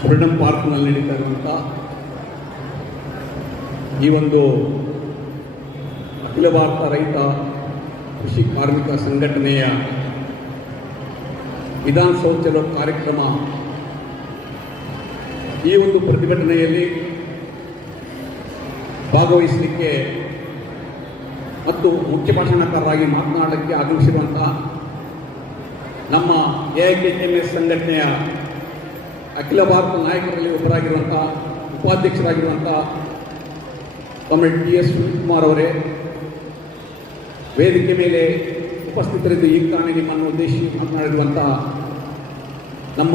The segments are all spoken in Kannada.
ಫ್ರೀಡಂ ಪಾರ್ಕ್ನಲ್ಲಿ ನಡೀತಾ ಇರುವಂಥ ಈ ಒಂದು ಅಖಿಲ ಭಾರತ ರೈತ ಕೃಷಿ ಕಾರ್ಮಿಕ ಸಂಘಟನೆಯ ವಿಧಾನಸೌಧದ ಕಾರ್ಯಕ್ರಮ, ಈ ಒಂದು ಪ್ರತಿಭಟನೆಯಲ್ಲಿ ಭಾಗವಹಿಸಲಿಕ್ಕೆ ಮತ್ತು ಮುಖ್ಯ ಭಾಷಣಕಾರರಾಗಿ ಮಾತನಾಡಲಿಕ್ಕೆ ಆಗಮಿಸಿರುವಂಥ ನಮ್ಮ AIKMS ಸಂಘಟನೆಯ ಅಖಿಲ ಭಾರತ ನಾಯಕರಲ್ಲಿ ಒಬ್ಬರಾಗಿರುವಂಥ ಉಪಾಧ್ಯಕ್ಷರಾಗಿರುವಂಥ ಕಾಮ್ರೇಡ್ TS ಸುನೀಲ್ಕುಮಾರ್ ಅವರೇ, ವೇದಿಕೆ ಮೇಲೆ ಉಪಸ್ಥಿತರಿದ್ದು ಈ ಕಾರಣ ನಿಮ್ಮನ್ನು ಉದ್ದೇಶಿಸಿ ಮಾತನಾಡಿರುವಂಥ ನಮ್ಮ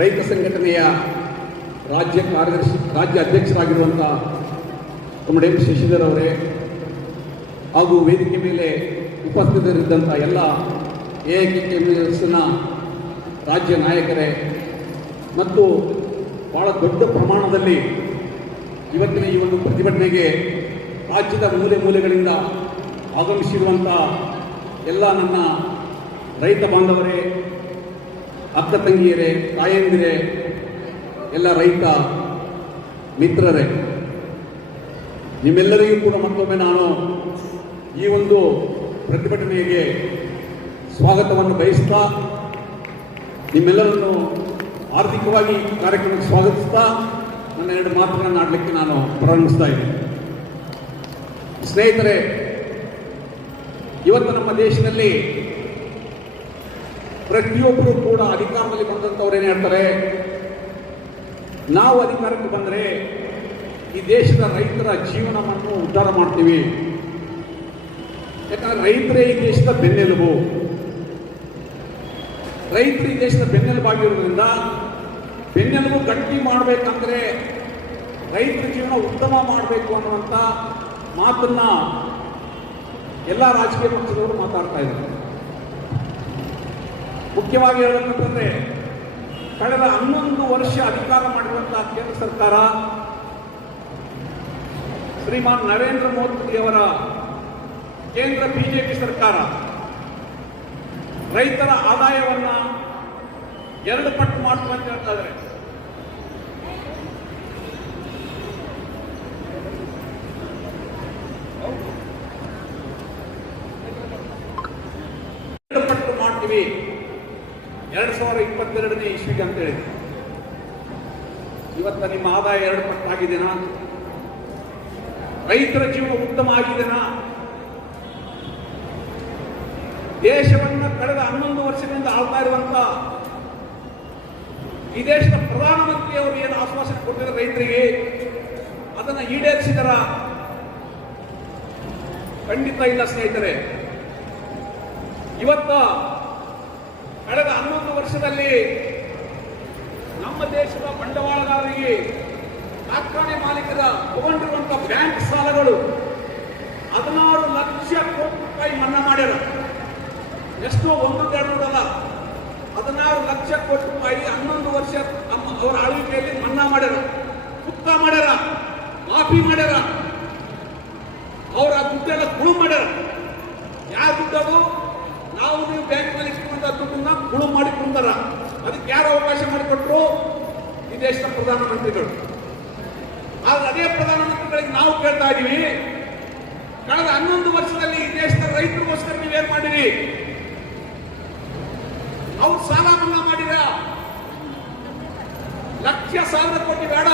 ರೈತ ಸಂಘಟನೆಯ ರಾಜ್ಯ ಅಧ್ಯಕ್ಷರಾಗಿರುವಂಥ ಕಾಮ್ರೇಡ್ M ಶಶಿಧರ್ ಅವರೇ, ಹಾಗೂ ವೇದಿಕೆ ಮೇಲೆ ಉಪಸ್ಥಿತರಿದ್ದಂಥ ಎಲ್ಲ AIKMSನ ರಾಜ್ಯ ನಾಯಕರೇ ಮತ್ತು ಬಹಳ ದೊಡ್ಡ ಪ್ರಮಾಣದಲ್ಲಿ ಇವತ್ತಿನ ಈ ಒಂದು ಪ್ರತಿಭಟನೆಗೆ ರಾಜ್ಯದ ಮೂಲೆ ಮೂಲೆಗಳಿಂದ ಆಗಮಿಸಿರುವಂಥ ಎಲ್ಲ ನನ್ನ ರೈತ ಬಾಂಧವರೇ, ಅಕ್ಕ ತಂಗಿಯರೇ, ತಾಯಂದಿರೇ, ಎಲ್ಲ ರೈತ ಮಿತ್ರರೇ, ನಿಮ್ಮೆಲ್ಲರಿಗೂ ಕೂಡ ಮತ್ತೊಮ್ಮೆ ನಾನು ಈ ಒಂದು ಪ್ರತಿಭಟನೆಗೆ ಸ್ವಾಗತವನ್ನು ಬಯಸ್ತಾ, ನಿಮ್ಮೆಲ್ಲರನ್ನು ಆರ್ಥಿಕವಾಗಿ ಕಾರ್ಯಕ್ರಮಕ್ಕೆ ಸ್ವಾಗತಿಸ್ತಾ ನನ್ನ ಎರಡು ಮಾತುಗಳನ್ನು ಆಡಲಿಕ್ಕೆ ನಾನು ಪ್ರಾರಂಭಿಸ್ತಾ ಇದ್ದೀನಿ. ಸ್ನೇಹಿತರೆ, ಇವತ್ತು ನಮ್ಮ ದೇಶದಲ್ಲಿ ಪ್ರತಿಯೊಬ್ಬರು ಕೂಡ ಅಧಿಕಾರದಲ್ಲಿ ಬಂದಂಥವ್ರು ಏನು ಹೇಳ್ತಾರೆ, ನಾವು ಅಧಿಕಾರಕ್ಕೆ ಬಂದರೆ ಈ ದೇಶದ ರೈತರ ಜೀವನವನ್ನು ಉದ್ಧಾರ ಮಾಡ್ತೀವಿ. ಯಾಕಂದ್ರೆ ರೈತರೇ ಈ ದೇಶದ ಬೆನ್ನೆಲುಬು. ರೈತರು ಈ ದೇಶದ ಬೆನ್ನೆಲುಬಾಗಿರೋದ್ರಿಂದ ಬೆನ್ನೆಲುಬು ಗಟ್ಟಿ ಮಾಡಬೇಕಂದ್ರೆ ರೈತರ ಜೀವನ ಉತ್ತಮ ಮಾಡಬೇಕು ಅನ್ನುವಂಥ ಮಾತನ್ನ ಎಲ್ಲ ರಾಜಕೀಯ ಪಕ್ಷದವರು ಮಾತಾಡ್ತಾ ಇದ್ದಾರೆ. ಮುಖ್ಯವಾಗಿ ಹೇಳಬೇಕಂತಂದ್ರೆ ಕಳೆದ 11 ವರ್ಷ ಅಧಿಕಾರ ಮಾಡಿರುವಂತಹ ಕೇಂದ್ರ ಸರ್ಕಾರ, ಶ್ರೀಮಾನ್ ನರೇಂದ್ರ ಮೋದಿ ಅವರ ಕೇಂದ್ರ BJP ಸರ್ಕಾರ ರೈತರ ಆದಾಯವನ್ನ 2 ಪಟ್ಟು ಮಾಡ್ತು ಅಂತ ಹೇಳ್ತಾ ಇದ್ದಾರೆ. ಪಟ್ಟು ಮಾಡ್ತೀವಿ 2022ನೇ ಇಸ್ವಿಗೆ ಅಂತ ಹೇಳಿದ್ರು. ಇವತ್ತ ನಿಮ್ಮ ಆದಾಯ 2 ಪಟ್ಟು ಆಗಿದೆನಾ? ರೈತರ ಜೀವನ ಉತ್ತಮ ಆಗಿದೆನಾ? ದೇಶವನ್ನು ಕಳೆದ 11 ವರ್ಷದಿಂದ ಆಳ್ತಾ ಇರುವಂತ ಈ ದೇಶದ ಪ್ರಧಾನಮಂತ್ರಿಯವರು ಏನು ಆಶ್ವಾಸನೆ ಕೊಟ್ಟಿದ್ದಾರೆ ರೈತರಿಗೆ, ಅದನ್ನ ಈಡೇರಿಸಿದರ? ಖಂಡಿತ ಇಲ್ಲ ಸ್ನೇಹಿತರೆ. ಇವತ್ತು ಕಳೆದ 11 ವರ್ಷದಲ್ಲಿ ನಮ್ಮ ದೇಶದ ಬಂಡವಾಳಗಾರರಿಗೆ, ಕಾರ್ಖಾನೆ ಮಾಲೀಕರ ತಗೊಂಡಿರುವಂತಹ ಬ್ಯಾಂಕ್ ಸಾಲಗಳು 16 ಲಕ್ಷ ಕೋಟಿ ರೂಪಾಯಿ ಮನ್ನಾ ಮಾಡ್ಯಾರ. ಎಷ್ಟೋ 1-2 ಅಲ್ಲ, 16 ಲಕ್ಷ ಕೋಟಿ ರೂಪಾಯಿ 11 ವರ್ಷ ಅವರ ಆಳ್ವಿಕೆಯಲ್ಲಿ ಮನ್ನಾ ಮಾಡ್ಯಾರ, ಮುಕ್ತ ಮಾಡ್ಯಾರ, ಮಾಫಿ ಮಾಡ್ಯಾರ. ಅವರ ದುಡ್ಡೆಲ್ಲ ಗುಳು ಮಾಡ್ಯಾರ. ಯಾವ ದುಡ್ಡದು? ನಾವು ನೀವು ಬ್ಯಾಂಕ್ನಲ್ಲಿ ಇಟ್ಕೊಂಡ ದುಡ್ಡನ್ನ ಗುಳು ಮಾಡಿ ಕುಂತಾರ. ಅದಕ್ಕೆ ಯಾರು ಅವಕಾಶ ಮಾಡಿಕೊಟ್ರು? ಈ ದೇಶದ ಪ್ರಧಾನಮಂತ್ರಿಗಳು. ಆದ್ರೆ ಅದೇ ಪ್ರಧಾನಮಂತ್ರಿಗಳಿಗೆ ನಾವು ಕೇಳ್ತಾ ಇದೀವಿ, ಕಳೆದ 11 ವರ್ಷದಲ್ಲಿ ಈ ದೇಶದ ರೈತರಿಗೋಸ್ಕರ ನೀವೇನ್ ಮಾಡಿರಿ? ಅವ್ರು ಸಾಲ ಮನ್ನಾ ಮಾಡಿರ? ಲಕ್ಷ 1000 ಕೋಟಿ ಬೇಡ,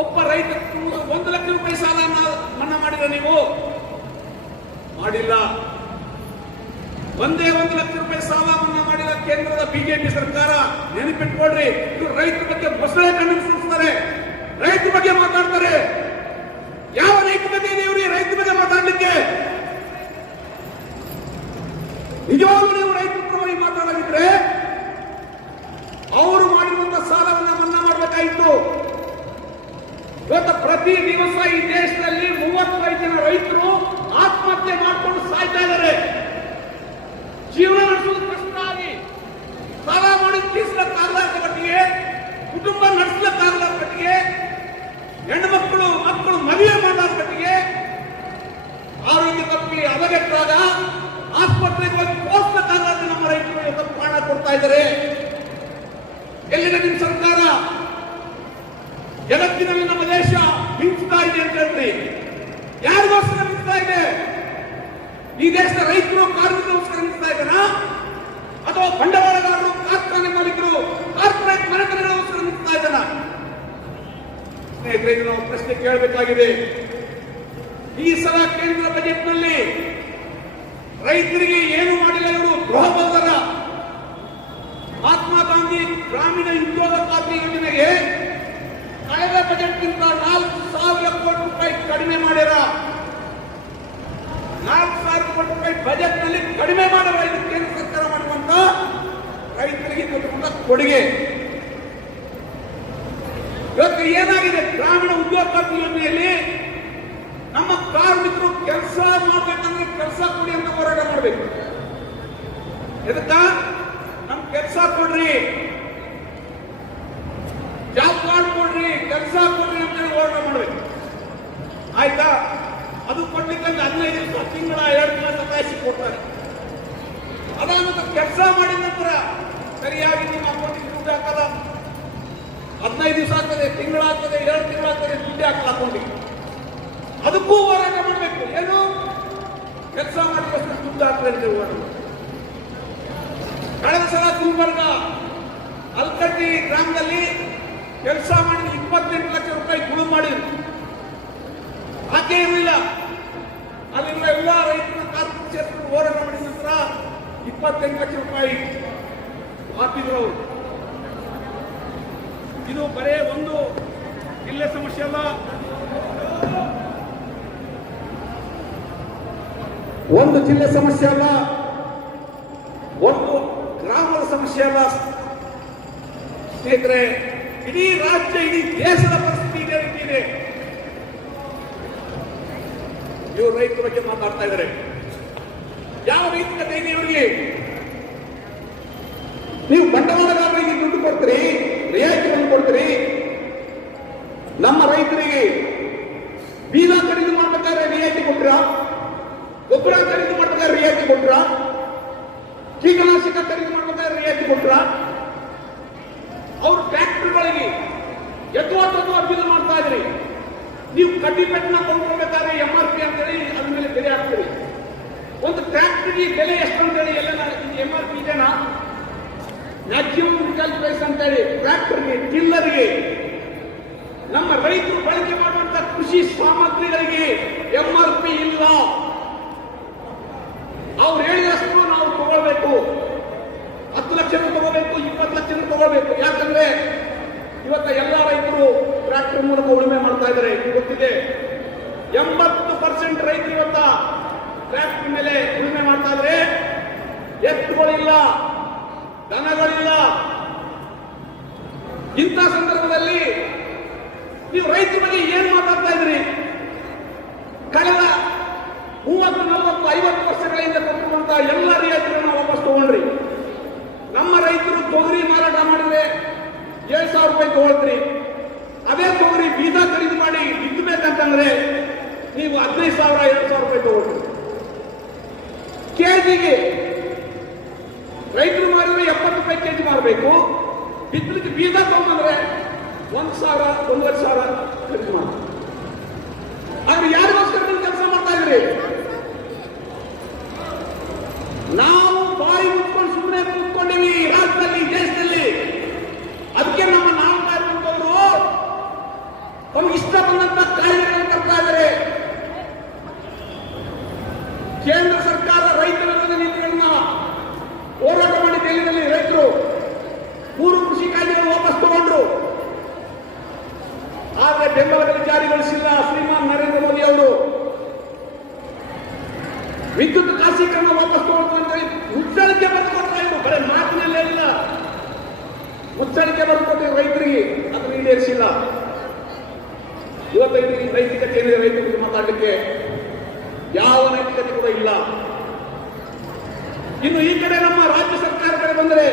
ಒಬ್ಬ ರೈತ 1 ಲಕ್ಷ ರೂಪಾಯಿ ಸಾಲ ಮನ್ನಾ ಮಾಡಿರ? ನೀವು ಮಾಡಿಲ್ಲ. ಒಂದೇ 1 ಲಕ್ಷ ರೂಪಾಯಿ ಸಾಲ ಮನ್ನಾ ಮಾಡಿದ ಕೇಂದ್ರದ BJP ಸರ್ಕಾರ. ನೆನಪಿಟ್ಕೊಳ್ರಿ, ಇವರು ರೈತರ ಬಗ್ಗೆ ಮೊಸಳೆ ಕಣ್ಣು ಸುರಿಸ್ತಾರೆ, ರೈತ ಬಗ್ಗೆ ಮಾತಾಡ್ತಾರೆ. ಯಾವ ರೈತ ಬಗ್ಗೆ ಇದೆ ಇವ್ರಿಗೆ ರೈತ ಬಗ್ಗೆ ಮಾತಾಡ್ಲಿಕ್ಕೆ? ನಿಜವಾಗ್ಲೂ ನೀವು ರೈತ ಪರವಾಗಿ ಮಾತಾಡಿದ್ರೆ ಅವರು ಮಾಡಿರುವಂತಹ ಸಾಲವನ್ನ ಮನ್ನಾ ಮಾಡಬೇಕಾಯಿತು. ಇವತ್ತು ಪ್ರತಿ ದಿವಸ ಈ ದೇಶದಲ್ಲಿ 35 ಜನ ರೈತರು ಆತ್ಮಹತ್ಯೆ ಮಾಡಿಕೊಂಡು ಸಾಯ್ತಾ ಇದ್ದಾರೆ. ಜೀವನ ನಡೆಸೋದು ಕಷ್ಟ ಆಗಿ, ಸಾಲ ಮಾಡಿ ತೀರ್ಸಕ್ಕಾಗಲಾರ್ದ ಮಟ್ಟಿಗೆ, ಕುಟುಂಬ ನಡೆಸಲಿಕ್ಕಾಗಲಾರ್ದ ಮಟ್ಟಿಗೆ, ಹೆಣ್ಣು ಮಕ್ಕಳು ಮದುವೆ ಮಾಡಲಾರ್ದ ಮಟ್ಟಿಗೆ, ಆರೋಗ್ಯ ತಪ್ಪಿ ಅವಘಟ್ಟಾಗ ಆಸ್ಪತ್ರೆಗೆ ಹೋಗಿ ತೋರಿಸಕ್ಕಾಗಲಾರ್ದ ನಮ್ಮ ರೈತರು ಪ್ರಾಣ ಕೊಡ್ತಾ ಇದ್ದಾರೆ. ಎಲ್ಲಿದೆ ನಿಮ್ಮ ಸರ್ಕಾರ? ಜಗತ್ತಿನಲ್ಲಿ ನಮ್ಮ ದೇಶ ಮಿಂಚ್ತಾ ಇದೆ ಅಂತ ಹೇಳ್ತೀವಿ. ಯಾರಿಗೋಸ್ಕರ ಮಿಂಚ್ತಾ ಇದೆ? ಈ ದೇಶದ ರೈತರು ಕಾರ್ಮಿಕರಿಗೋಸ್ಕರ ಮಿಂಚ್ತಾ ಇದ್ದಾರಾ, ಅಥವಾ ಬಂಡವಾಳಗಾರರು ಕಾರ್ಖಾನೆ ಮಾಲೀಕರು ಕಾರ್ಪೊರೇಟ್ ಮನೆತನಗಳಿಗೋಸ್ಕರ ಮಿಂಚ್ತಾ ಇದ್ದಾರಾ? ಸ್ನೇಹಿತರೆ, ನಾವು ಪ್ರಶ್ನೆ ಕೇಳಬೇಕಾಗಿದೆ. ಈ ಸಲ ಕೇಂದ್ರ ಬಜೆಟ್ನಲ್ಲಿ ರೈತರಿಗೆ ಏನು ಮಾಡಿಲ್ಲ ಇವರು ದ್ರೋಹ ಬಲ್ದರ. ಮಹಾತ್ಮ ಗಾಂಧಿ ಗ್ರಾಮೀಣ ಉದ್ಯೋಗ ಖಾತ್ರಿ ಯೋಜನೆಗೆ ಕಳೆದ ಬಜೆಟ್ಗಿಂತ 4,000 ಕೋಟಿ ರೂಪಾಯಿ ಕಡಿಮೆ ಮಾಡ್ಯಾರ. 4,000 ಕೋಟಿ ರೂಪಾಯಿ ಬಜೆಟ್ ನಲ್ಲಿ ಕಡಿಮೆ ಮಾಡ್ಯಾರ. ಇದು ಕೇಂದ್ರ ಸರ್ಕಾರ ಮಾಡುವಂತ ರೈತರಿಗೆ ಕೊಡುವಂತ ಕೊಡುಗೆ. ಇವತ್ತು ಏನಾಗಿದೆ? ಗ್ರಾಮೀಣ ಉದ್ಯೋಗ ಖಾತ್ರಿ ಯೋಜನೆಯಲ್ಲಿ ನಮ್ಮ ಕಾರ್ಮಿಕರು ಕೆಲಸ ಮಾಡ್ಬೇಕಂದ್ರೆ ಕೆಲಸ ಕೊಡಿ ಅಂತ ಹೋರಾಟ ಮಾಡಬೇಕು. ಎದಕ್ಕ? ನಮ್ ಕೆಲಸ ಕೊಡ್ರಿ, ಜಾಬ್ ಕಾರ್ಡ್ ಕೊಡ್ರಿ, ಕೆಲಸ ಕೊಡ್ರಿ ಅಂತ ಹೇಳಿ ಹೋರಾಟ ಮಾಡ್ಬೇಕು. ಆಯ್ತಾ? ಅದು ಕೊಡ್ಲಿಕ್ಕೆ 15 ದಿವಸ, ತಿಂಗಳ 2 ತಿಂಗಳ ಸತಾಯಿಸಿ ಕೊಡ್ತಾರೆ. ಅದಾದ ಕೆಲಸ ಮಾಡಿದ ನಂತರ ಸರಿಯಾಗಿ ನಿಮ್ಮ ಅಕೌಂಟಿಗೆ ದುಡ್ಡು ಹಾಕಲ್ಲ. 15 ದಿವಸ ಆಗ್ತದೆ, ತಿಂಗಳಾಗ್ತದೆ, 2 ತಿಂಗಳಾಗ್ತದೆ, ದುಡ್ಡು ಹಾಕಲ್ಲ ಅಕೌಂಟಿಗೆ. ಅದಕ್ಕೂ ಹೋರಾಟ ಮಾಡಬೇಕು. ಏನು? ಕೆಲಸ ಮಾಡಿದಷ್ಟು ದುಡ್ಡು ಹಾಕ್ತಾರೆ ಅಂತ ಹೋರಾಟ. ಕಳೆದ ಸಲ ಗುಲ್ಬರ್ಗ ಅಲ್ಕಟ್ಟಿ ಗ್ರಾಮದಲ್ಲಿ ಕೆಲಸ ಮಾಡಿದ 28 ಲಕ್ಷ ರೂಪಾಯಿ ಗುಳು ಮಾಡಿದ್ರು. ಹಾಕೇ ಇರಲಿಲ್ಲ. ಅಲ್ಲಿರುವ ಎಲ್ಲ ರೈತರ ಕಾರ್ಮಿಕ ಕ್ಷೇತ್ರ ಹೋರಾಟ ಮಾಡಿದ ನಂತರ 28 ಲಕ್ಷ ರೂಪಾಯಿ ಹಾಕಿದ್ರು ಅವರು. ಇದು ಬರೇ ಒಂದು ಜಿಲ್ಲೆ ಸಮಸ್ಯೆ ಅಲ್ಲ, ಒಂದು ಜಿಲ್ಲೆ ಸಮಸ್ಯೆ ಅಲ್ಲ, ಒಂದು ಗ್ರಾಮದ ಸಮಸ್ಯೆ ಅಲ್ಲ. ಸ್ನೇಹಿತರೆ, ಇಡೀ ರಾಜ್ಯ, ಇಡೀ ದೇಶದ ಪರಿಸ್ಥಿತಿ ಇದೇ ರೀತಿ ಇದೆ. ಇವರು ರೈತರ ಬಗ್ಗೆ ಮಾತಾಡ್ತಾ ಇದ್ದಾರೆ. ಯಾವ ರೈತಕತೆ ಇದೆ ಇವರಿಗೆ? ನೀವು ಬಂಡವಾಳಗಾರರಿಗೆ ದುಡ್ಡು ಕೊಡ್ತೀರಿ, ರಿಯಾಯಿತಿಗಳನ್ನು ಕೊಡ್ತೀರಿ. ನಮ್ಮ ರೈತರಿಗೆ ಬೀಜ ಖರೀದಿ ಮಾಡ್ಬೇಕಾದ್ರೆ ರಿಯಾಯಿತಿ ಕೊಟ್ರ, ಗೊಬ್ಬರ ಖರೀದಿ ಮಾಡ್ಬೇಕಾದ್ರೆ ರಿಯಾಯಿತಿ ಕೊಟ್ರ, ಕೀಟನಾಶಕ ಖರೀದಿ ಮಾಡ್ಬೇಕಾದ್ರೆ ರಿಯಾಯಿತಿ ಕೊಟ್ರ. ಅವರು ಫ್ಯಾಕ್ಟರಿಗಳಿಗೆ ಎತ್ತುವ ಬೀಜ ಮಾಡ್ತಾ ಇದ್ರಿ. ನೀವು ಕಡ್ಡಿ ಪೆಟ್ಟನ್ನ ಕೊಂಡ್ಕೊಳ್ಬೇಕಾದ್ರೆ MRP ಅಂತೇಳಿ ಅದ್ರ ಮೇಲೆ ಬೆಲೆ ಹಾಕ್ತೀರಿ. ಒಂದು ಫ್ಯಾಕ್ಟರಿ ಬೆಲೆ ಎಷ್ಟು ಅಂತೇಳಿ ಎಲ್ಲ MRP ಇದೆನಾ? ಮ್ಯಾಕ್ಸಿಮಮ್ ರಿಟೇಲ್ ಪ್ರೈಸ್ ಅಂತೇಳಿ ಟ್ರ್ಯಾಕ್ಟರ್ಗೆ, ಟಿಲ್ಲರ್ಗೆ, ನಮ್ಮ ರೈತರು ಬಳಕೆ ಮಾಡುವಂತ ಕೃಷಿ ಸಾಮಗ್ರಿಗಳಿಗೆ MRP ಇಲ್ಲ. ಅವ್ರು ಹೇಳಿದಷ್ಟು ನಾವು ತಗೊಳ್ಬೇಕು. 10 ಲಕ್ಷ ತಗೋಬೇಕು, 20 ಲಕ್ಷ ತಗೋಬೇಕು. ಯಾಕಂದ್ರೆ ಇವತ್ತ ಎಲ್ಲ ರೈತರು ಟ್ರ್ಯಾಕ್ಟರ್ ಮೂಲಕ ಉಳುಮೆ ಮಾಡ್ತಾ ಇದ್ದಾರೆ. ಗೊತ್ತಿದೆ, 80% ರೈತರು ಇವತ್ತ ಟ್ರ್ಯಾಕ್ಟರ್ ಮೇಲೆ ಉಳುಮೆ ಮಾಡ್ತಾ ಇದ್ರೆ ಎತ್ತುಗಳಿಲ್ಲ, ದನಗಳಿಲ್ಲ. ಇಂಥ ಸಂದರ್ಭದಲ್ಲಿ ನೀವು ರೈತರ ಬಗ್ಗೆ ಏನ್ ಮಾತಾಡ್ತಾ ಇದ್ರಿ? ಕಳೆದ 30, 40, 50 ವರ್ಷಗಳಿಂದ ಕೊಟ್ಟಿರುವಂತಹ ಎಲ್ಲ ರಿಯಾಯಿತಿಗಳನ್ನು ವಾಪಸ್ ತಗೊಂಡ್ರಿ. ನಮ್ಮ ರೈತರು ತೊಗರಿ ಮಾರಾಟ ಮಾಡಿದ್ರೆ 7,000 ರೂಪಾಯಿ ತಗೊಳ್ತೀರಿ. ಅದೇ ತೊಗರಿ ಬೀಜ ಖರೀದಿ ಮಾಡಿ ಬಿತ್ತಬೇಕಂತಂದ್ರೆ ನೀವು 15,000, 2,000 ರೂಪಾಯಿ ತಗೊಳ್ತೀರಿ. ಕೆಜಿಗೆ ರೈತರು ಮಾರಿದ್ರೆ 70 ರೂಪಾಯಿ ಕೆಜಿ ಮಾರಬೇಕು. ಬಿತ್ತಲಿಕ್ಕೆ ಬೀಜ ತಗೊಂಡ್ರೆ 1,000, 1,500 ಖರೀದಿ ಮಾಡ್ತಾರೆ. ಆದ್ರೆ ಯಾರಿಗೋಸ್ಕರ ನೀವು ಕೆಲಸ ಮಾಡ್ತಾ ಇದ್ರಿ? ನಾವು ಬಾಯಿ ಮುಚ್ಕೊಂಡು ಸುಮ್ಮನೆ ಕೂತ್ಕೊಂಡಿವಿ ರಾಜ್ಯದಲ್ಲಿ, ದೇಶದಲ್ಲಿ. ಅದಕ್ಕೆ ನಮ್ಮ ನಾಮಕಾರರು ತಮ್ಗೆ ಇಷ್ಟ ಬಂದಂತ ಕಾಯ್ದೆಗಳನ್ನು ತರ್ತಾ ಇದ್ದಾರೆ. ಕೇಂದ್ರ ಸರ್ಕಾರ ರೈತರ ವಿರೋಧಿ ನೀತಿಗಳನ್ನ ಹೋರಾಟ ಮಾಡಿ ದೆಹಲಿಯಲ್ಲಿ ರೈತರು 3 ಕೃಷಿ ಕಾಯ್ದೆಗಳನ್ನು ವಾಪಸ್ ತಗೊಂಡ್ರು. ಆದರೆ ಬೆಂಗಳೂರಲ್ಲಿ ಜಾರಿಗೊಳಿಸಿಲ್ಲ ಶ್ರೀಮಾನ್ ನರೇಂದ್ರ ಮೋದಿ ಅವರು. ವಿದ್ಯುತ್ ಖಾಸಗೀಕರಣ ವಾಪಸ್ ತಗೊಳ್ತಾರೆ ಮುಚ್ಚಳಿಕೆ ಬರೆದುಕೊಡ್ತಾ ಇದ್ರು. ಬರೀ ಮಾತಿನಲ್ಲೇ ಇಲ್ಲ, ಮುಚ್ಚಳಿಕೆ ಬರೆದುಕೊಟ್ಟಿದ್ರು ರೈತರಿಗೆ. ಅದನ್ನು ಈಡೇರಿಸಿಲ್ಲ. ಇವತ್ತು ನೈತಿಕತೆ ಏನಿದೆ ರೈತರಿಗೆ ಮಾತಾಡಲಿಕ್ಕೆ? ಯಾವ ನೈತಿಕತೆ ಕೂಡ ಇಲ್ಲ. ಇನ್ನು ಈ ಕಡೆ ನಮ್ಮ ರಾಜ್ಯ ಸರ್ಕಾರ ಕಡೆ ಬಂದರೆ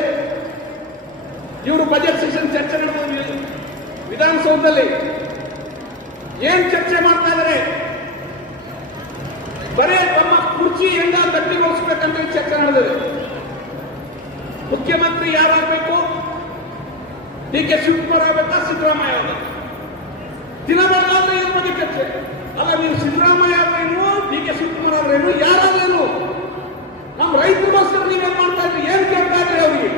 ಇವರು ಬಜೆಟ್ ಸೆಷನ್ ಚರ್ಚೆ ನಡೆದ ವಿಧಾನಸೌಧದಲ್ಲಿ ಏನ್ ಚರ್ಚೆ ಮಾಡ್ತಾ ಇದ್ದಾರೆ? ಬರೇ ತಮ್ಮ ಕುರ್ಚಿ ಹೆಂಗ ಗಟ್ಟಿಗೊಳಿಸಬೇಕಂತ ಚರ್ಚೆ ನಡೆದಿದೆ. ಮುಖ್ಯಮಂತ್ರಿ ಯಾರಾಗಬೇಕು? DK ಶಿವಕುಮಾರ್ ಆಗಬೇಕಾ, ಸಿದ್ದರಾಮಯ್ಯ ಆಗಬೇಕು? ದಿನ ಬೆಳಗಾದ್ರೆ ಇದ್ರ ಬಗ್ಗೆ ಚರ್ಚೆ ಅಲ್ಲ. ನೀವು ಸಿದ್ದರಾಮಯ್ಯ ಅವರೇನು, ಡಿ ಕೆ ಶಿವಕುಮಾರ್ ಅವರೇನು, ಯಾರಾದ್ರೇನು ನಮ್ಮ ರೈತರಿಗೋಸ್ಕರ ನೀವೇನ್ ಮಾಡ್ತಾ ಇದ್ರಿ? ಏನ್ ಕೇಳ್ತಾ ಇದ್ರಿ ಅವ್ರಿಗೆ?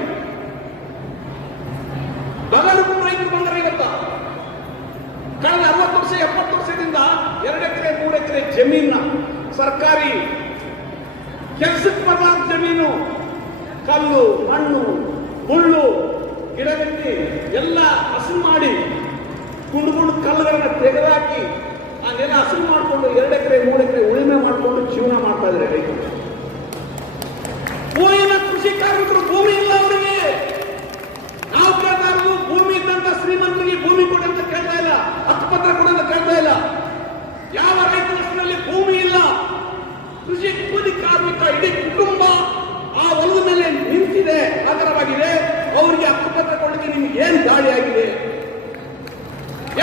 ಬಗಲುಗೂ ರೈತರು ಬಂದರೆ ಇವತ್ತ ಕಳೆದ 60 ವರ್ಷ 70 ವರ್ಷದಿಂದ 2 ಎಕರೆ 3 ಎಕರೆ ಜಮೀನ ಸರ್ಕಾರಿ ಕೆಲಸಕ್ಕೆ ಬರಲಾದ ಜಮೀನು ಕಲ್ಲು ಮಣ್ಣು ಮುಳ್ಳು ಗಿಡಗಟ್ಟಿ ಎಲ್ಲ ಹಸನು ಮಾಡಿ ಗುಂಡು ಗುಂಡು ಕಲ್ಲುಗಳನ್ನ ತೆಗೆದಾಕಿ ಆ ನೆಲ ಹಸನು ಮಾಡಿಕೊಂಡು 2 ಎಕರೆ 3 ಎಕರೆ ಉಳಿಮೆ ಮಾಡಿಕೊಂಡು ಜೀವನ ಮಾಡ್ತಾ ಇದ್ದಾರೆ ರೈತರು. ಊರಿನ ಕೃಷಿ ಕಾರ್ಮಿಕರು ಭೂಮಿ ಇಲ್ಲ ಅವರಿಗೆ. ನಾವು ಕೇಳ್ತಾ ಇರೋದು ಭೂಮಿ ಇದ್ದಂತ ಶ್ರೀಮಂತರಿಗೆ ಭೂಮಿ ಕೊಡಿ ಅಂತ ಕೇಳ್ತಾ ಇಲ್ಲ, ಹಕ್ಕುಪತ್ರ ಕೊಡಿ ಅಂತ ಕೇಳ್ತಾ ಇಲ್ಲ. ಯಾವ ರೈತರ ಹೆಸರಲ್ಲಿ ಭೂಮಿ ಇಲ್ಲ, ಕೃಷಿ ಕೂಲಿ ಕಾರ್ಮಿಕ ಇಡೀ ಕುಟುಂಬ ಆ ಹೊಲದ ಮೇಲೆ ನಿಂತಿದೆ, ಆಧಾರವಾಗಿದೆ, ಅವರಿಗೆ ಹಕ್ಕುಪತ್ರ ಕೊಡಲಿಕ್ಕೆ ನಿಮ್ಗೆ ಏನ್ ದಾಳಿ ಆಗಿದೆ?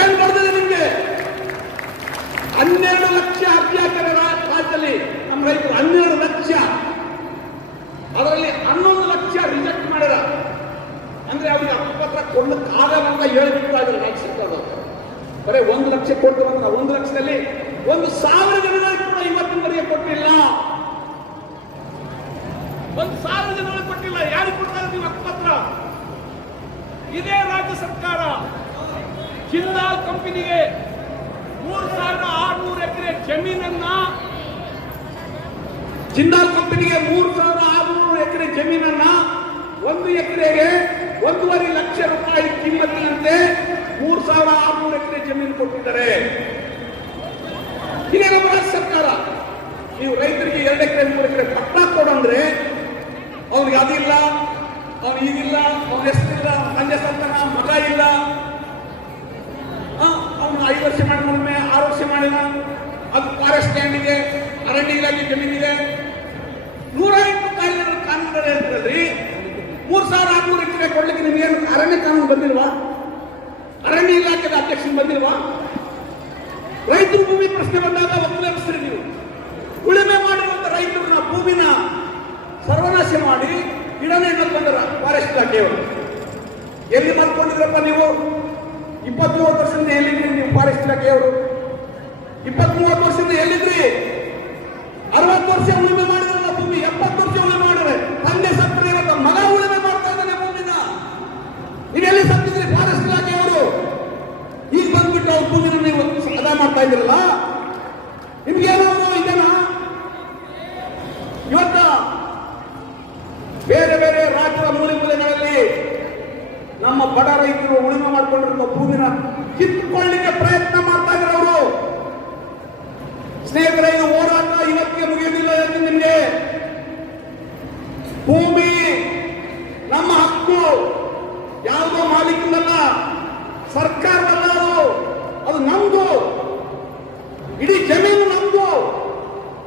ಏನ್ ಮಾಡಿದ್ರೆ ನಿಮ್ಗೆ? 12 ಲಕ್ಷ ಅರ್ಜಿ ಹಾಕಿದ ರಾಜ್ಯದಲ್ಲಿ ನಮ್ಮ ರೈತರು 12 ಲಕ್ಷ, ಅದರಲ್ಲಿ 11 ಲಕ್ಷ ರಿಜೆಕ್ಟ್ ಮಾಡಿದ. ಅಂದ್ರೆ ಅವ್ರಿಗೆ ಹಕ್ಕುಪತ್ರ ಕೊಡ್ಲಿಕ್ಕೆ ಆಗಲ್ಲ ಅಂತ ಹೇಳ್ಬಿಡ್ತಾ ಇದ್ದಾರೆ ರಾಜ್ಯ ಸರ್ಕಾರದವರು. ಬರೀ 1 ಲಕ್ಷ ಕೊಟ್ಟು ಬಂದ 1 ಲಕ್ಷದಲ್ಲಿ 1,000 ಜನಗಳಿಗೆ ಕೂಡ ಇವತ್ತಿನವರೆಗೆ ಕೊಟ್ಟಿಲ್ಲ. 1,000 ಜನಗಳಿಗೆ ಕೊಟ್ಟಿಲ್ಲ. ಯಾರಿಗೆ ಕೊಡ್ತಾರೆ ನೀವು ಹಕ್ಕುಪತ್ರ? ಇದೇ ರಾಜ್ಯ ಸರ್ಕಾರ ಜಿಂದಾಲ್ ಕಂಪನಿಗೆ 3,600 ಎಕರೆ ಜಮೀನನ್ನ, ಜಿಂದಾಲ್ ಕಂಪನಿಗೆ 3,600 ಎಕರೆ ಜಮೀನನ್ನ 1 ಎಕರೆಗೆ 1.5 ಲಕ್ಷ ರೂಪಾಯಿ ಕಿಮ್ಮತ್ತಿನಂತೆ 3,600 ಎಕರೆ ಜಮೀನು ಕೊಟ್ಟಿದ್ದಾರೆ. ಇದೇ ನಮ್ಮ ರಾಜ್ಯ ಸರ್ಕಾರ. ನೀವು ರೈತರಿಗೆ 2 ಎಕರೆ 3 ಎಕರೆ ಪಟ್ಟ ಕೊಡಂದ್ರೆ ಅವ್ರಿಗೆ ಅದಿಲ್ಲ, ಅವ್ನು ಈಗಿಲ್ಲ, ಅವ್ನ ಹೆಸರಿಲ್ಲ, ತಂದೆ ಸಂತಾನ ಮಗ ಇಲ್ಲ, ಅವನು 5 ವರ್ಷ ಮಾಡಿದ 6 ವರ್ಷ ಮಾಡಿದ, ಅದು ಫಾರೆಸ್ಟ್ ಲ್ಯಾಂಡ್ ಇದೆ, ಅರಣ್ಯ ಇಲಾಖೆ ಜಮೀನಿದೆ. 108 ಕಾಯ್ದೆಗಳ ಕಾನೂನುಗಳು ಹೇಳ್ತಿರಲ್ರಿ. 3,600 ಎಕರೆ ಕೊಡ್ಲಿಕ್ಕೆ ನಿಮ್ಗೆ ಅರಣ್ಯ ಕಾನೂನು ಬಂದಿಲ್ವಾ? ಅರಣ್ಯ ಇಲಾಖೆದ ಅಧ್ಯಕ್ಷ ಬಂದಿಲ್ವಾ? ರೈತರು ಭೂಮಿ ಪ್ರಶ್ನೆ ಬಂದಾಗ ಒಕ್ಕಲೆಬ್ಸ್ರಿ ನೀವು. ಉಳಿಮೆ ಮಾಡಿರುವಂತ ರೈತರನ್ನ ಭೂಮಿನ ಸರ್ವನಾಶ ಮಾಡಿ ಗಿಡನೇ ಬಂದರ ಫಾರೆಸ್ಟ್ ಇಲಾಖೆಯವರು. ಎಲ್ಲಿ ಮಾಡ್ಕೊಂಡಿದ್ರಪ್ಪ ನೀವು? 20-30 ವರ್ಷದಿಂದ ಎಲ್ಲಿದ್ರಿ ನೀವು? ಫಾರೆಸ್ಟ್ ಇಲಾಖೆಯವರು 20-30 ವರ್ಷದಿಂದ ಎಲ್ಲಿದ್ರಿ? 60 ವರ್ಷ ಉಳಿಮೆ ಮಾಡಿದ್ರಲ್ಲ ಭೂಮಿ, 70 ವರ್ಷ ಉಳಿಮೆ ಮಾಡಿದ್ರೆ ತಂದೆ ಸತ್ತರೆ ಇವತ್ತು ಮಗ ಉಳಿಮೆ ಮಾಡ್ತಾ ಇದ್ದಾನೆ ಭೂಮಿನ. ನೀವೆಲ್ಲಿ ಸತ್ತಿದ್ರಿ ಫಾರೆಸ್ಟ್ ಇಲಾಖೆಯವರು? ಈಗ ಬಂದ್ಬಿಟ್ಟು ಅವ್ರ ಭೂಮಿನ ನೀವು ಅದ ಮಾಡ್ತಾ ಇದ್ರಲ್ಲ, ನಿಮ್ಗೆ ಏನಾದ್ರು ಇದೆನಾ? ಇವತ್ತ ಬೇರೆ ಬೇರೆ ರಾಜ್ಯದ ಮೂಲೆಗಳಲ್ಲಿ ನಮ್ಮ ಬಡ ರೈತರು ಉಳಿಮೆ ಮಾಡಿಕೊಂಡಿರುವ ಭೂಮಿನ ಕಿತ್ತುಕೊಳ್ಳಿಕ್ಕೆ ಪ್ರಯತ್ನ ಮಾಡ್ತಾ ಇದ್ದಾರೆ ಅವರು. ಸ್ನೇಹಿತರೆ, ಇದು ಹೋರಾಟ ಇವತ್ತಿಗೆ ಮುಗಿಯುವುದಿಲ್ಲ. ನಿಮಗೆ ಭೂಮಿ ನಮ್ಮ ಹಕ್ಕು, ಯಾವುದೋ ಮಾಲೀಕನಲ್ಲ, ಸರ್ಕಾರವಲ್ಲ, ಅದು ನಮ್ದು. ಇಡೀ ಜಮೀನು ನಮ್ದು.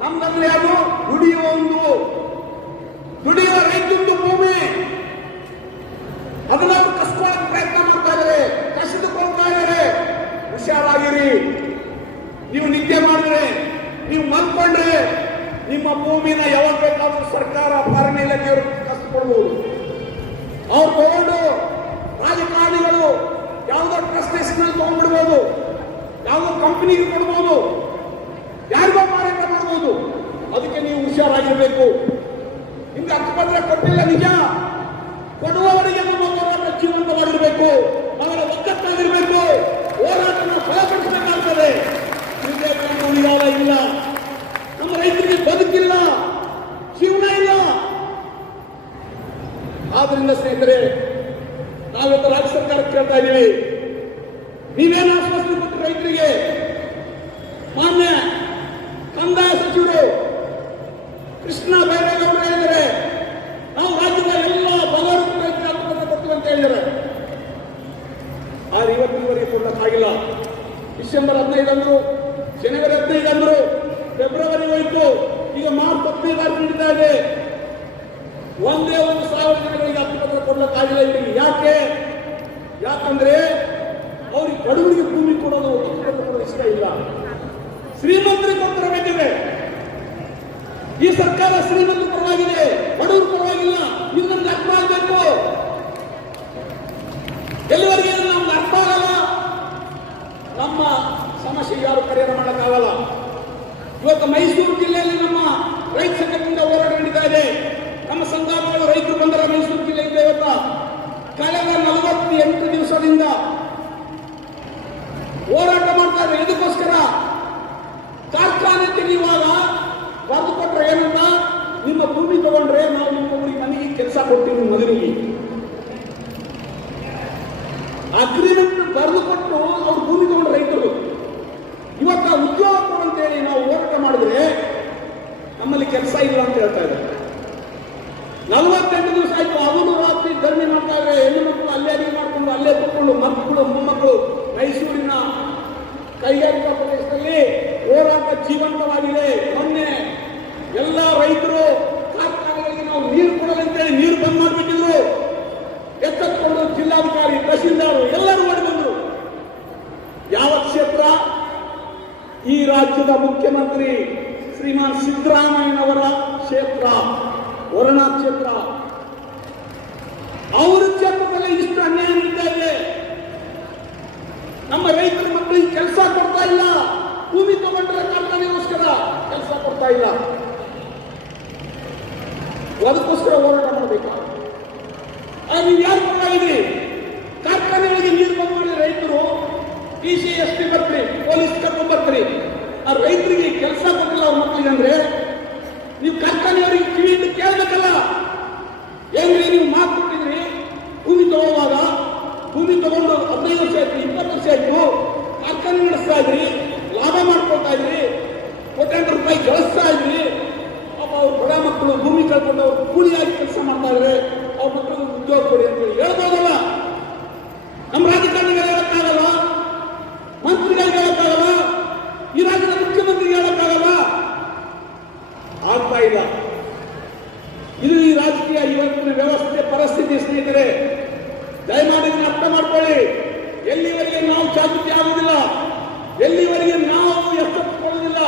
ನಮ್ದಲ್ಲಿ ಯಾವುದು ದುಡಿಯುವ ರೈತಂದು ಭೂಮಿ. ಅದನ್ನ ಕಸ್ಕೊಳ್ಳೋಕೆ ಪ್ರಯತ್ನ ಮಾಡ್ತಾ ಇದ್ದಾರೆ, ಕಸಿದುಕೊಳ್ತಾ ಇದ್ದಾರೆ. ಹುಷಾರಾಗಿರಿ. ನೀವು ನಿದ್ದೆ ಮಾಡಿದ್ರೆ, ನೀವು ಮಲ್ಕೊಂಡ್ರೆ ನಿಮ್ಮ ಭೂಮಿನ ಯಾವಾಗ ಬೇಕಾದ್ರೂ ಸರ್ಕಾರ ಅರಣ್ಯ ಇಲಾಖೆಯವರು ಕಸಿದುಕೊಳ್ಬಹುದು. ಅವ್ರು ತಗೊಂಡು ರಾಜಕಾರಣಿಗಳು ಯಾವುದೋ ಟ್ರಸ್ಟ್ ಹೆಸರಿನಲ್ಲಿ ತಗೊಂಡ್ಬಿಡ್ಬೋದು, ಯಾವುದೋ ಕಂಪನಿಗೆ ಕೊಡ್ಬೋದು, ಯಾರಿಗೋ ಮಾರಾಟ ಮಾಡ್ಬೋದು. ಅದಕ್ಕೆ ನೀವು ಹುಷಾರಾಗಿರ್ಬೇಕು. ನಿಮ್ಗೆ ಹಕ್ಕುಪತ್ರ ಕೊಟ್ಟಿಲ್ಲ ನಿಜ, ಕೊಡುವವರಿಗೆ ನಮ್ಮ ಹೋರಾಟ ಜೀವಂತವಾಗಿರ್ಬೇಕು, ಅವರ ಒಗ್ಗಟ್ಟಾಗಿರ್ಬೇಕು, ಹೋರಾಟವನ್ನು ಫಲಪಡಿಸಬೇಕಾಗ್ತದೆ. ಉಳಿಗಾಲ ಇಲ್ಲ, ನಮ್ಮ ರೈತರಿಗೆ ಬದುಕಿಲ್ಲ, ಜೀವನ ಇಲ್ಲ. ಆದ್ರಿಂದ ಸ್ನೇಹಿತರೆ, ನಾವಿವತ್ತು ರಾಜ್ಯ ಸರ್ಕಾರಕ್ಕೆ ಕೇಳ್ತಾ ಇದ್ದೀವಿ, ನೀವೇನು ಆಶ್ವಾಸನೆ ಕೊಟ್ಟು ರೈತರಿಗೆ? ಮಾನ್ಯ ಕಂದಾಯ ಸಚಿವರು ಕೃಷ್ಣ ಬೈರೇಗೌಡರು ಹೇಳಿದ್ದಾರೆ, ನಾವು ರಾಜ್ಯದ ಎಲ್ಲ ಬಡವರಿಗೂ ರೈತರ ಹಕ್ಕುಪತ್ರ ಕೊಡ್ತೀವಿ ಅಂತ ಹೇಳಿದ್ದಾರೆ. ಆದ್ರೆ ಇವತ್ತಿನವರೆಗೆ ಕೊಡಕ್ಕಾಗಿಲ್ಲ. ಡಿಸೆಂಬರ್ 15 ಅಂದ್ರು, ಜನವರಿ 15 ಅಂದ್ರು, ಫೆಬ್ರವರಿ ಹೋಯ್ತು, ಈಗ ಮಾರ್ಚ್ 15 ತಾರೀಕು ನಡೀತಾ ಇದೆ. ಒಂದೇ 1,000 ಜನಗಳಿಗೆ ಹಕ್ಕುಪತ್ರ ಕೊಡ್ಲಿಕ್ಕಾಗಿಲ್ಲ ಇಲ್ಲಿ. ಯಾಕಂದ್ರೆ ಅವ್ರಿಗೆ ಬಡವರಿಗೆ ಭೂಮಿ ಕೊಡೋದು ಇಷ್ಟ ಇಲ್ಲ, ಶ್ರೀಮಂತರಿಗೆ ಕೊಟ್ಟಿರಬೇಕಿದೆ. ಈ ಸರ್ಕಾರ ಶ್ರೀಮಂತರ ಪರವಾಗಿದೆ, ಬಡವರ ಪರವಾಗಿಲ್ಲ. ಇದನ್ನು ಅರ್ಥ ಆಗಬೇಕು. ಎಲ್ಲಿವರೆಗೆ ನಮ್ಗೆ ಅರ್ಥ ಆಗಲ್ಲ. ನಮ್ಮ ನಮ್ಮ ಸಮಸ್ಯೆ ಯಾರು ಪರಿಹಾರ ಮಾಡೋಕ್ಕಾಗಲ್ಲ. ಇವತ್ತು ಮೈಸೂರು ಜಿಲ್ಲೆಯಲ್ಲಿ ನಮ್ಮ ರೈತ ಸಂಘದಿಂದ ಹೋರಾಟ ನಡೀತಾ ಇದೆ. ನಮ್ಮ ಸಂಘಗಳು ರೈತರು ಬಂದರೆ ಮೈಸೂರು ಜಿಲ್ಲೆಯಿಂದ ಇವತ್ತು ಕಳೆದ 48 ದಿವಸದಿಂದ ಹೋರಾಟ ಮಾಡ್ತಾ ಇದ್ದಾರೆ. ಇದಕ್ಕೋಸ್ಕರ ಕಾರ್ಖಾನೆ ತೆಗೆಯುವಾಗ ಬರೆದು ಕೊಟ್ಟರೆ ಏನಂತ, ನಿಮ್ಮ ಭೂಮಿ ತಗೊಂಡ್ರೆ ನಾವು ನಿಮ್ಮ ಊರಿಗೆ ಮನೆಗೆ ಕೆಲಸ ಕೊಡ್ತೀವಿ, ಮದುವೆಗೆ ಅಗ್ರಿಮೆಂಟ್ ಬರೆದು ಕೊಟ್ಟು ಅವ್ರು ಭೂಮಿ ತಗೊಂಡ್ರೆ ರೈತರು. ಇವತ್ತ ಉದ್ಯೋಗ ಅಂತೇಳಿ ನಾವು ಹೋರಾಟ ಮಾಡಿದ್ರೆ ನಮ್ಮಲ್ಲಿ ಕೆಲಸ ಇಲ್ಲ ಅಂತ ಹೇಳ್ತಾ ಇದ್ದಾರೆ. 48 ದಿವಸ ಆಯ್ತು, ಅವನು ರಾತ್ರಿ ಧರಣಿ ಮಾಡ್ತಾ ಇದ್ದಾರೆ. ಹೆಣ್ಣು ಮಕ್ಕಳು ಅಲ್ಲೇ ಅಡಿಗೆ ಮಾಡ್ಕೊಂಡು ಅಲ್ಲೇ ಕೂತ್ಕೊಂಡು ಮಕ್ಕಳು ಮೊಮ್ಮಕ್ಕಳು ಮೈಸೂರಿನ ಕೈಗಾರಿಕಾ ಪ್ರದೇಶದಲ್ಲಿ ಹೋರಾಟ ಜೀವಂತವಾಗಿದೆ. ಮೊನ್ನೆ ಎಲ್ಲ ರೈತರು ಕಾರ್ಖಾನೆಗಳಿಗೆ ನಾವು ನೀರು ಕೊಡಲಂತೇಳಿ ನೀರು ಬಂದ್ ಮಾಡಿಬಿಟ್ಟಿದ್ರು. ಎಚ್ಚೆತ್ತುಕೊಂಡು ಜಿಲ್ಲಾಧಿಕಾರಿ, ತಹಶೀಲ್ದಾರ್ ಎಲ್ಲರೂ ಮಾಡಿ ಬಂದರು. ಯಾವ ಕ್ಷೇತ್ರ? ಈ ರಾಜ್ಯದ ಮುಖ್ಯಮಂತ್ರಿ ಶ್ರೀಮಾನ್ ಸಿದ್ದರಾಮಯ್ಯನವರ ಕ್ಷೇತ್ರ, ವರುಣಾ ಕ್ಷೇತ್ರ. ಅವರ ಕ್ಷೇತ್ರದಲ್ಲಿ ಇಷ್ಟು ಅನ್ಯಾಯ ನಡೀತಾ ಇದೆ. ನಮ್ಮ ರೈತರ ಮಕ್ಕಳಿಗೆ ಕೆಲಸ ಕೊಡ್ತಾ ಇಲ್ಲ. ಭೂಮಿ ತಗೊಂಡ್ರೆ ಕಾರ್ಖಾನೆಗೋಸ್ಕರ ಕೆಲಸ ಕೊಡ್ತಾ ಇಲ್ಲ. ಅದಕ್ಕೋಸ್ಕರ ಹೋರಾಟ ಮಾಡಬೇಕು. ನೀವು ಯಾರು ಪರವಾಗಿರಿ? ಕಾರ್ಖಾನೆಗಳಿಗೆ ನೀರು ಬಂದ್ ಮಾಡಿ ರೈತರು PC ST ಬರ್ತೀರಿ, ಪೊಲೀಸ್ ಕರ್ಕೊಂಡು ಬರ್ತೀರಿ. ಆ ರೈತರಿಗೆ ಕೆಲಸ ಕೊಟ್ಟಿಲ್ಲ ಅವ್ರ ಮಕ್ಕಳಿಗೆ ಅಂದ್ರೆ ನೀವು ಕಾರ್ಖಾನೆಯವರಿಗೆ ಕಿವಿಯಿಂದ ಕೇಳಬೇಕಲ್ಲ. ಏನ್ರಿ ನೀವು ಮಾತು ಕೊಟ್ಟಿದ್ರಿ, ಭೂಮಿ ತಗೊಳ್ಳುವಾಗ ಭೂಮಿ ತಗೊಂಡು 15 ವರ್ಷ ಆಯ್ತು, 20 ವರ್ಷ ಆಯ್ತು, ಕಾರ್ಖಾನೆ ನಡೆಸ್ತಾ ಇದ್ರಿ, ಲಾಭ ಮಾಡ್ಕೊಳ್ತಾ ಇದ್ರಿ, ಕೋಟ್ಯಾಂತರ ರೂಪಾಯಿ ಗಳಿಸ್ತಾ ಇದ್ರಿ. ಪಾಪ ಅವ್ರ ಬಡ ಮಕ್ಕಳು ಭೂಮಿ ಕಳ್ಕೊಂಡು ಅವ್ರು ಕೂಲಿಯಾಗಿ ಕೆಲಸ ಮಾಡ್ತಾ ಇದ್ರೆ ಅವ್ರ ಮಕ್ಕಳಿಗೆ ಉದ್ಯೋಗ ಕೊಡಿ ಅಂತ ಹೇಳ್ಬೋದಲ್ಲ. ನಮ್ಮ ರಾಜಕಾರಣಿಗಳು ಹೇಳಕ್ಕಾಗಲ್ಲ, ಮಂತ್ರಿಗಳಿಗೆ ಹೇಳಕ್ಕಾಗಲ್ಲ, ಈ ರಾಜ್ಯದ ಮುಖ್ಯಮಂತ್ರಿಗೆ ಹೇಳಕ್ಕಾಗಲ್ಲ. ಆಗ್ತಾ ಇಲ್ಲ. ಇದು ಈ ರಾಜಕೀಯ ಇವತ್ತಿನ ವ್ಯವಸ್ಥೆ ಪರಿಸ್ಥಿತಿ. ಸ್ನೇಹಿತರೆ, ದಯಮಾಡಿ ಅರ್ಥ ಮಾಡ್ಕೊಳ್ಳಿ. ಎಲ್ಲಿವರೆಗೆ ನಾವು ಜಾಗೃತಿ ಆಗುವುದಿಲ್ಲ, ಎಲ್ಲಿವರೆಗೆ ನಾವು ಎಚ್ಚೆತ್ತುಕೊಳ್ಳುವುದಿಲ್ಲ,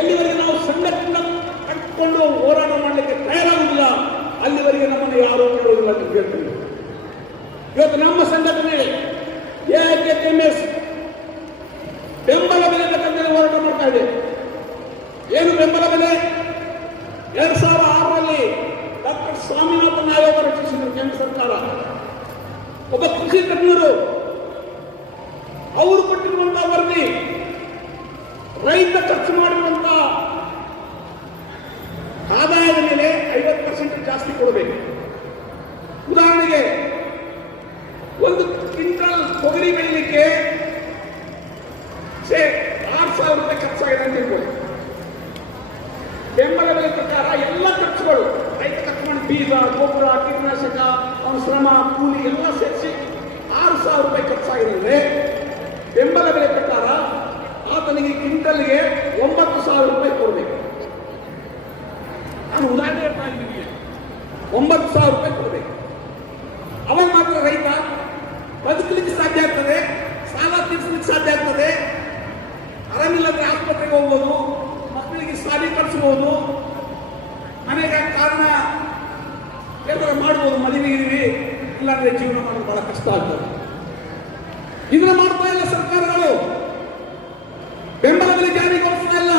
ಎಲ್ಲಿವರೆಗೆ ನಾವು ಸಂಘಟನೆ ಕಟ್ಟಿಕೊಂಡು ಹೋರಾಟ ಮಾಡಲಿಕ್ಕೆ ತಯಾರಾಗುವುದಿಲ್ಲ, ಅಲ್ಲಿವರೆಗೆ ನಮ್ಮನ್ನು ಯಾರೂ ಕೇಳುವುದಿಲ್ಲ ಅಂತ ಹೇಳ್ತೀನಿ. ಇವತ್ತು ನಮ್ಮ ಸಂಘಟನೆ AIKTMS ಬೆಂಬಲ ಬೆಲೆ ಬೇಕಂತೇಳಿ ಹೋರಾಟ ಮಾಡ್ತಾ ಇದೆ. ಏನು ಬೆಂಬಲ ಬೆಲೆ? 2006ರಲ್ಲಿ ಡಾಕ್ಟರ್ ಸ್ವಾಮಿನಾಥನ್ ಆಯೋಗ ರಚಿಸಿದರು ಕೇಂದ್ರ ಸರ್ಕಾರ. ಒಬ್ಬ ಕೃಷಿ ತಜ್ಞರು ಅವರು ಕೊಟ್ಟಿರುವಂತಹ ವರದಿ, ರೈತ ಖರ್ಚು ಮಾಡಿರುವಂತಹ ಆದಾಯದ ಮೇಲೆ 50% ಜಾಸ್ತಿ ಕೊಡಬೇಕು. ಉದಾಹರಣೆಗೆ ಒಂದು ಕ್ವಿಂಟಲ್ ತೊಗರಿ ಬೆಳಲಿಕ್ಕೆ 6,000 ರೂಪಾಯಿ ಖರ್ಚಾಗಿದೆ ಅಂತ ಹೇಳ್ಬೋದು. ಬೆಂಬಲ ಬೆಲೆ ಪ್ರಕಾರ ಎಲ್ಲ ಖರ್ಚುಗಳು, ರೈತ ಖರ್ಚು ಮಾಡಿ ಬೀಜ, ಗೊಬ್ಬರ, ಕೀಟನಾಶಕ, ಅವನ ಶ್ರಮ, ಕೂಲಿ ಎಲ್ಲ ಸೇರಿಸಿ 6,000 ರೂಪಾಯಿ ಖರ್ಚಾಗಿದೆ ಅಂದ್ರೆ ಬೆಂಬಲ ಬೆಲೆ ಪ್ರಕಾರ ಆತನಿಗೆ ಕ್ವಿಂಟಲ್ಗೆ 9,000 ರೂಪಾಯಿ ಕೊಡಬೇಕು. ನಾನು ಉದಾಹರಣೆ ಹೇಳ್ತಾ ಇದ್ದೀನಿ, 9,000 ರೂಪಾಯಿ ಕೊಡಬೇಕು. ಅವಾಗ ಮಾತ್ರ ರೈತ ಬದುಕಲಿಕ್ಕೆ ಸಾಧ್ಯ ಆಗ್ತದೆ, ಸಾಲ ತೀರಿಸಲಿಕ್ಕೆ ಸಾಧ್ಯ ಆಗ್ತದೆ, ಆರಾಮಿಲ್ಲದ್ರೆ ಆಸ್ಪತ್ರೆಗೆ ಹೋಗ್ಬೋದು, ಮಕ್ಕಳಿಗೆ ಶಾಲೆ ಕಳಿಸ್ಬೋದು, ಮನೆಗೆ ಕಾರಣ ಏನಾದ್ರು ಮಾಡ್ಬೋದು, ಮದುವೆ ಇಲ್ಲಾಂದ್ರೆ ಜೀವನ ಮಾಡೋದು ಬಹಳ ಕಷ್ಟ ಆಗ್ತದೆ. ಇದನ್ನ ಮಾಡ್ತಾ ಇಲ್ಲ ಸರ್ಕಾರಗಳು, ಬೆಂಬಲ ಬೆಲೆ ಜಾರಿಗೊಳಿಸ್ತಾ ಇಲ್ಲ.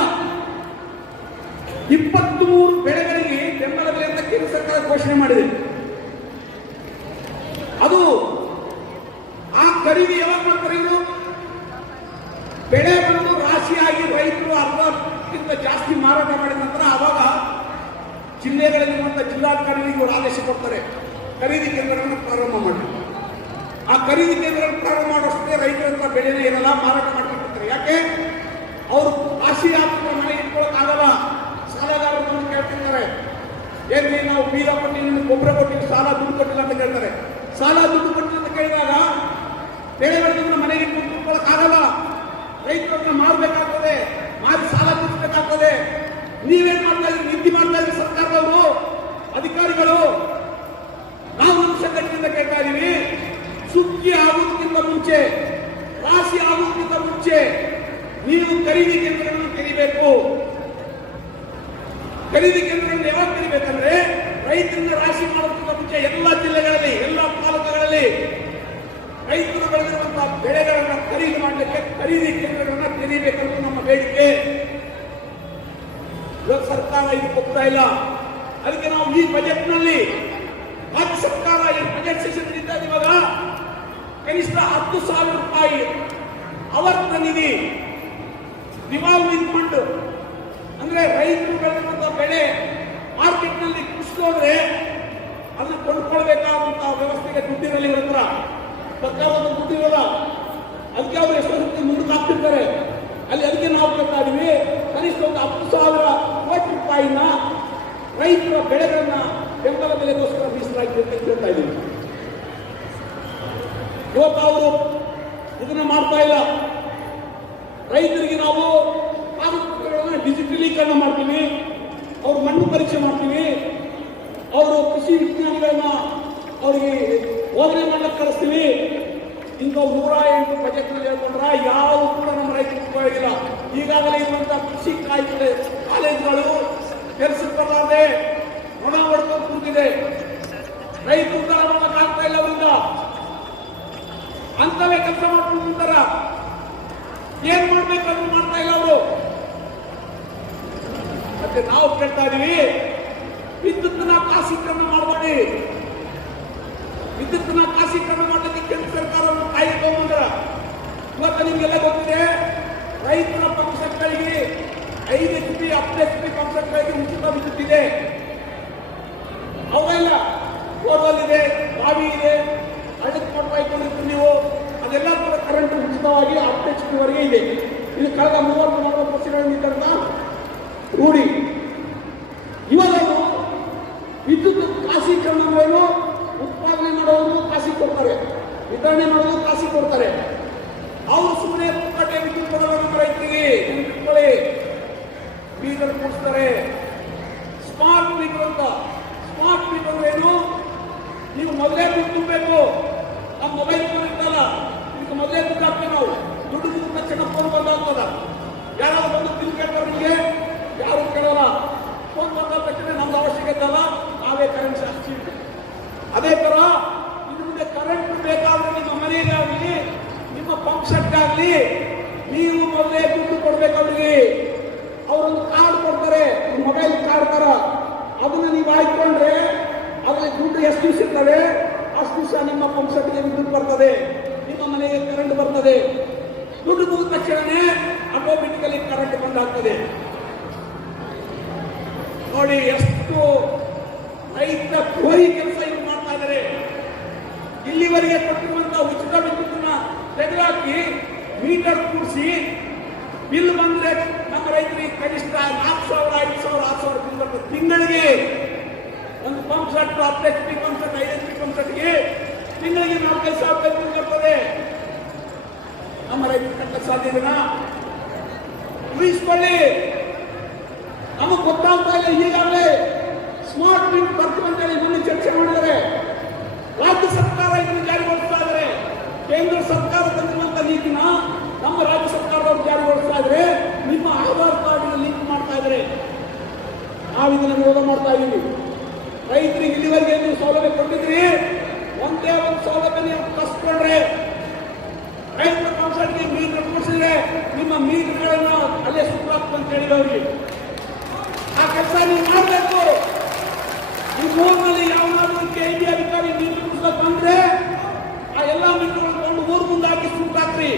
23 ಬೆಳೆಗಳಿಗೆ ಬೆಂಬಲ ಬೆಲೆ ಅಂತ ಕೇಂದ್ರ ಸರ್ಕಾರ ಘೋಷಣೆ ಮಾಡಿದೆ. ಅದು ಆ ಖರೀದಿ ಯಾವಾಗ ಮಾಡ್ತಾರೆ? ಇವರು ಬೆಳೆ ಬಂದು ರಾಶಿಯಾಗಿ ರೈತರು ಅರ್ಧಕ್ಕಿಂತ ಜಾಸ್ತಿ ಮಾರಾಟ ಮಾಡಿದ ನಂತರ ಅವಾಗ ಜಿಲ್ಲೆಗಳಲ್ಲಿರುವಂತಹ ಜಿಲ್ಲಾಧಿಕಾರಿಗಳಿಗೆ ಇವರು ಆದೇಶ ಕೊಡ್ತಾರೆ, ಖರೀದಿ ಕೇಂದ್ರಗಳನ್ನು ಪ್ರಾರಂಭ ಮಾಡಿ. ಆ ಖರೀದಿ ಕೇಂದ್ರಗಳನ್ನು ಪ್ರಾರಂಭ ಮಾಡೋಷ್ಟೇ ರೈತರಂತ ಬೆಳೆನೇ ಇರಲ್ಲ, ಮಾರಾಟ ಮಾಡ್ತಿರ್ತಾರೆ. ಯಾಕೆ? ಅವರು ರಾಶಿ ಹಾಕಿದ್ರೆ ಮನೆ ಇಟ್ಕೊಳ್ಳೋಕ್ಕಾಗಲ್ಲ, ಸಾಲಗಾರರನ್ನು ಕೇಳ್ತಿರ್ತಾರೆ. ಏನ್ರಿ ನಾವು ಬೀಜ ಕೊಟ್ಟಿದ್ದೀವಿ, ಗೊಬ್ಬರ ಕೊಟ್ಟಿದ್ದೀವಿ, ಸಾಲ ದುಡ್ಡು ಕೊಟ್ಟಿಲ್ಲ ಅಂತ ಕೇಳ್ತಾರೆ. ಸಾಲ ದುಡ್ಡು ಕೊಟ್ಟಿಲ್ಲ ಅಂತ ಕೇಳಿದಾಗ ಬೆಳೆಗಳನ್ನು ಮನೆಗೆ ಇಟ್ಕೊಳ್ಳೋಕ್ಕಾಗಲ್ಲ, ರೈತರನ್ನ ಮಾರಬೇಕಾಗ್ತದೆ, ಮಾರಿ ಸಾಲ ತೀರಿಸಬೇಕಾಗ್ತದೆ. ನೀವೇನ್ ಮಾಡ್ತಾ ಇದ್ರಿ? ನಿಧಿ ಮಾಡ್ತಾ ಇದ್ರಿ ಸರ್ಕಾರದವರು, ಅಧಿಕಾರಿಗಳು. ನಾವು ನಮ್ಮ ಸಂಘಟನೆಯಿಂದ ಕೇಳ್ತಾ ಇದೀವಿ, ಸುಗ್ಗಿ ಆಗೋದಕ್ಕಿಂತ ಮುಂಚೆ, ರಾಶಿ ಆಗೋದಕ್ಕಿಂತ ಮುಂಚೆ ನೀವು ಖರೀದಿ ಕೇಂದ್ರಗಳನ್ನು ತೆರಿಬೇಕು. ಖರೀದಿ ಕೇಂದ್ರಗಳನ್ನು ಯಾವಾಗ ತೆರಿಬೇಕಂದ್ರೆ ರೈತರಿಂದ ರಾಶಿ ಮಾಡೋದಕ್ಕಿಂತ ಮುಂಚೆ ಎಲ್ಲ ಜಿಲ್ಲೆಗಳಲ್ಲಿ, ಎಲ್ಲ ತಾಲೂಕುಗಳಲ್ಲಿ ರೈತರು ಬೆಳೆದಿರುವಂತಹ ಬೆಳೆಗಳನ್ನು ಖರೀದಿ ಮಾಡಲಿಕ್ಕೆ ಖರೀದಿ ಕೇಂದ್ರಗಳನ್ನ ತೆರೀಬೇಕಂತ ನಮ್ಮ ಬೇಡಿಕೆ. ಇವಾಗ ಸರ್ಕಾರ ಇದಕ್ಕೆ ಹೋಗ್ತಾ ಇಲ್ಲ. ಅದಕ್ಕೆ ನಾವು ಈ ಬಜೆಟ್ ನಲ್ಲಿ ರಾಜ್ಯ ಸರ್ಕಾರ ಈ ಬಜೆಟ್ ಸೆಷನ್ ಇದ್ದಾಗ ಇವಾಗ ಕನಿಷ್ಠ 10,000 ರೂಪಾಯಿ ಆವರ್ತನ ನಿಧಿ ರಿವಾಲ್ವಿಂಗ್ ಫಂಡ್ ಅಂದ್ರೆ ರೈತರು ಬೆಳೆದಂತಹ ಬೆಳೆ ಮಾರ್ಕೆಟ್ ನಲ್ಲಿ ಕುಸಿದೋದ್ರೆ ಅದನ್ನ ಕೊಂಡ್ಕೊಳ್ಬೇಕಾದಂತಹ ವ್ಯವಸ್ಥೆಗೆ ದುಡ್ಡಿರಲಿ ಇವ್ರ ಹತ್ರ ಸರ್ಕಾರದ ದುಡ್ಡಿರಲ್ಲ. ಅದಕ್ಕೆ ಅವರು ಎಷ್ಟೋ ರೀತಿ ಮುಂದಕ್ಕೆ ಹಾಕ್ತಿರ್ತಾರೆ. ಅದಕ್ಕೆ ನಾವು ಬೇಕಾದ್ವಿ ಕನಿಷ್ಠ ಒಂದು 10,000 ಕೋಟಿ ರೂಪಾಯಿನ ರೈತರ ಬೆಳೆಗಳನ್ನ ಬೆಂಬಲ ಬೆಲೆಗೋಸ್ಕರ ಮೀಸಲಾಗಿ ಹೇಳ್ತಾ ಇದ್ದೀವಿ. ಇವತ್ತು ಅವರು ಇದನ್ನ ಮಾಡ್ತಾ ಇಲ್ಲ. ರೈತರಿಗೆ ನಾವು ಕಾಗದಪತ್ರಗಳನ್ನ ಡಿಜಿಟಲೀಕರಣ ಮಾಡ್ತೀವಿ, ಅವ್ರ ಮಣ್ಣು ಪರೀಕ್ಷೆ ಮಾಡ್ತೀವಿ, ಅವರು ಕೃಷಿ ವಿಜ್ಞಾನಿಗಳನ್ನ ಅವರಿಗೆ ಬೋಧನೆ ಮಾಡಕ್ಕೆ ಕಳಿಸ್ತೀವಿ. ಇಂಥ 108 ಬಜೆಟ್ ನಲ್ಲಿ ಹೇಳ್ಕೊಂಡ್ರ ಯಾವ ಕೂಡ ನಮ್ಮ ರೈತರಿಗೆ ಉಪಯೋಗ ಇಲ್ಲ. ಈಗಾಗಲೇ ಇರುವಂತಹ ಕೃಷಿ ಕಾಲೇಜುಗಳು ಕೆಲಸಕ್ಕೆ ಬರಲಾರದೆ ಹೊಣ ಹೊಡ್ಕೊಂಡು ಕೂತಿದೆ. ರೈತರು ಉದ್ಧಾರ ಮಾಡೋಕ್ಕಾಗ್ತಾ ಇಲ್ಲ ಅವರಿಂದ. ಅಂತವೇ ಕೆಲಸ ಮಾಡ್ಕೊಂಡು ನಿಂತಾರ. ಏನ್ ಮಾಡ್ಬೇಕಾದ್ರೂ ಮಾಡ್ತಾ ಇಲ್ಲ ಅವರು. ಮತ್ತೆ ನಾವು ಕೇಳ್ತಾ ಇದೀವಿ, ವಿದ್ಯುತ್ನ ಖಾಸೀಕರಣ ಮಾಡಬೇಡಿ. ವಿದ್ಯುತ್ನ ಖಾಸೀಕರಣ ಮಾಡಲಿಕ್ಕೆ ಕೇಂದ್ರ ಸರ್ಕಾರವನ್ನು ಕಾಯಿ ತಗೊಂಡ್ರ. ಇವತ್ತು ನಿಮ್ಗೆಲ್ಲ ಗೊತ್ತಿದೆ, ರೈತರ ಪಂಪ್ಸೆಟ್ಗಳಿಗೆ 5 HP 10 HP ಪಂಪ್ಸೆಟ್ಗಳಿಗೆ ಉಚಿತ ವಿದ್ಯುತ್ ಇದೆ. ಅವೆಲ್ಲ ಬೋರ್ವೆಲ್ ಇದೆ, ಬಾವಿ ಇದೆ, ಹಳ್ಳಕ್ಕೆ ಮೋಟರ್ ಹಾಕೊಂಡಿರ್ತೀವಿ ನೀವು, ಅದೆಲ್ಲ ಕೂಡ ಕರೆಂಟ್ ಉಚಿತವಾಗಿ 10 HP ವರೆಗೆ ಇದೆ. ಇದು ಕಳೆದ 30-40 ವರ್ಷಗಳಿಂದ ರೂಢಿ. ಇವಾಗ ವಿದ್ಯುತ್ ಖಾಸೀಕರಣ ಏನು, ಉತ್ಪಾದನೆ ಮಾಡೋರು ಖಾಸಿ ಕೊಡ್ತಾರೆ, ವಿತರಣೆ ಮಾಡೋದು ಖಾಸಿ ಕೊಡ್ತಾರೆ. ಅವರು ಸುಮ್ಮನೆ ಪುಕ್ಕಟೆ ವಿದ್ಯುತ್ ಕೊಡೋರು ನಮ್ಮ ರೈತರಿಗೆ. ಇಟ್ಕೊಳ್ಳಿ, ಬೀಗರ್ ಕೊಡಿಸ್ತಾರೆ. ಸ್ಮಾರ್ಟ್ ಮೀಟರ್ ಅಂತ. ಸ್ಮಾರ್ಟ್ ಮೀಟರ್ ಏನು, ನೀವು ಮೊದಲೇ ದುಡ್ಡು ತುಂಬಬೇಕು. ನಮ್ಮ ಮೊಬೈಲ್ ಫೋನ್ ಇರ್ತಲ್ಲ, ಇದಕ್ಕೆ ಮೊದಲೇ ದುಡ್ಡು ಹಾಕ್ತೇವೆ ನಾವು. ದುಡ್ಡು ದುಡ್ಡು ತಕ್ಷಣ ಫೋನ್ ಬಂದಾಗ್ತದ. ಯಾರಾದ್ರು ಬಂದು ಬಿಲ್ ಕೇಳ್ತಾರೆ, ಯಾರು ಕೇಳೋಲ್ಲ. ಫೋನ್ ಬಂದ ತಕ್ಷಣ ನಮ್ದು ಅವಶ್ಯಕತೆ ಅಲ್ಲ, ನಾವೇ ಕರೆಂಟ್ ಜಾಸ್ತಿ. ಅದೇ ತರ ಇನ್ನು ಮುಂದೆ ಕರೆಂಟ್ ಬೇಕಾದ್ರೆ ನಿಮ್ಮ ಮನೆಗಾಗಲಿ ನಿಮ್ಮ ಪಂಪ್ ಸೆಟ್ ಆಗಲಿ ನೀವು ಮೊದಲೇ ದುಡ್ಡು ಕೊಡ್ಬೇಕು ಅವರಿಗೆ. ಅವರೊಂದು ಕಾರ್ಡ್ ಕೊಡ್ತಾರೆ, ಮೊಬೈಲ್ ಕಾರ್ಡ್ ತರ. ಅದನ್ನ ನೀವು ಹಾಕೊಂಡ್ರೆ ಅದ್ರಲ್ಲಿ ದುಡ್ಡು ಎಷ್ಟು ದಿವಸ ಇರ್ತವೆ ಅಷ್ಟು ದಿವಸ ನಿಮ್ಮ ಪಂಪ್ ಸೆಟ್ಗೆ ವಿದ್ಯುತ್ ಬರ್ತದೆ, ನಿಮ್ಮ ಮನೆಗೆ ಕರೆಂಟ್ ಬರ್ತದೆ. ದುಡ್ಡು ಮುಗಿದ ತಕ್ಷಣನೇ ಆಟೋಮೆಟಿಕಲಿ ಕರೆಂಟ್ ಬಂದಾಗ್ತದೆ. ನೋಡಿ ಎಷ್ಟು ರೈತ ಕೋರಿ ಕೆಲಸ ಇವ್ರು ಮಾಡ್ತಾ ಇದ್ದಾರೆ. ಇಲ್ಲಿವರೆಗೆ ಕೊಟ್ಟಿರುವಂತಹ ಉಚಿತ ವಿದ್ಯುತ್ನ ತೆಗೆದುಹಾಕಿ ಮೀಟರ್ ಕೂಡಿಸಿ ಬಿಲ್ ಬಂದ್ರೆ ನಮ್ಮ ರೈತರಿಗೆ ಕನಿಷ್ಠ 4,000, 5,000, 6,000 ಬಿಲ್ ಬರ್ತದೆ ತಿಂಗಳಿಗೆ. ಒಂದು pump set 10 HP pump set, 5 HP pump ಸೆಟ್ಗೆ ತಿಂಗಳಿಗೆ 4,000 ಬಿಲ್ ಬರ್ತದೆ. ನಮ್ಮ ರೈತರು ಕಟ್ಟಕ್ಕೆ ಸಾಧ್ಯ ಇದೆನಾ? ಊಹಿಸ್ಕೊಳ್ಳಿ. ನಮಗೆ ಗೊತ್ತಾಗ್ತಾ ಇಲ್ಲ. ಈಗಾಗಲೇ ಸ್ಮಾರ್ಟ್ ಮೀಟರ್ ಬರ್ತೀವಿ ಅಂತೇಳಿ ಮೊನ್ನೆ ಚರ್ಚೆ ಮಾಡಿದರೆ ರಾಜ್ಯ ಸರ್ಕಾರ ಇದನ್ನು ಜಾರಿಗೊಳಿಸ್ತಾ ಇದ್ದಾರೆ. ಕೇಂದ್ರ ಸರ್ಕಾರ ತಂದಿರುವಂತಹ ನೀತಿನ ನಮ್ಮ ರಾಜ್ಯ ಸರ್ಕಾರದವರು ಜಾರಿಗೊಳಿಸ್ತಾ ಇದ್ರೆ ನಿಮ್ಮ ಆಧಾರ್ ಕಾರ್ಡ್ ಲಿಂಕ್ ಮಾಡ್ತಾ ಇದ್ದಾರೆ. ನಾವು ಇದನ್ನು ವಿರೋಧ ಮಾಡ್ತಾ ಇದ್ದೀವಿ. ರೈತರಿಗೆ ಇಲ್ಲಿವರೆಗೆ ನೀವು ಸೌಲಭ್ಯ ಕೊಟ್ಟಿದ್ರಿ, ಒಂದೇ ಒಂದು ಸೌಲಭ್ಯ ನೀವು ಕಸ್ಕೊಂಡ್ರೆ ರೈತರ ಪಂಪ್ಸೆಟ್ಗೆ ಮೀಟರ್ ಕೊಡಿಸಿದ್ರೆ ನಿಮ್ಮ ಮೀಟರ್ಗಳನ್ನು ಅಲ್ಲೇ ಸುತ್ತಾಗ್ತದೆ ಅಂತ ಹೇಳಿದವ್ರಿಗೆ ಆ ಕೆಲಸ ನೀವು ಮಾಡಬೇಕು. ಈ ಊರಿನಲ್ಲಿ ಯಾವನಾದ್ರೂ KEB ಅಧಿಕಾರಿ ಮೀಟರ್ ಕೊಡಿಸೋಕೆ ಬಂದ್ರೆ ಆ ಎಲ್ಲ ಮೀಟರ್ಗಳನ್ನು ತಗೊಂಡು ಊರು ಮುಂದೆ ಹಾಕಿ ಸುತ್ತಾಕ್ರಿ.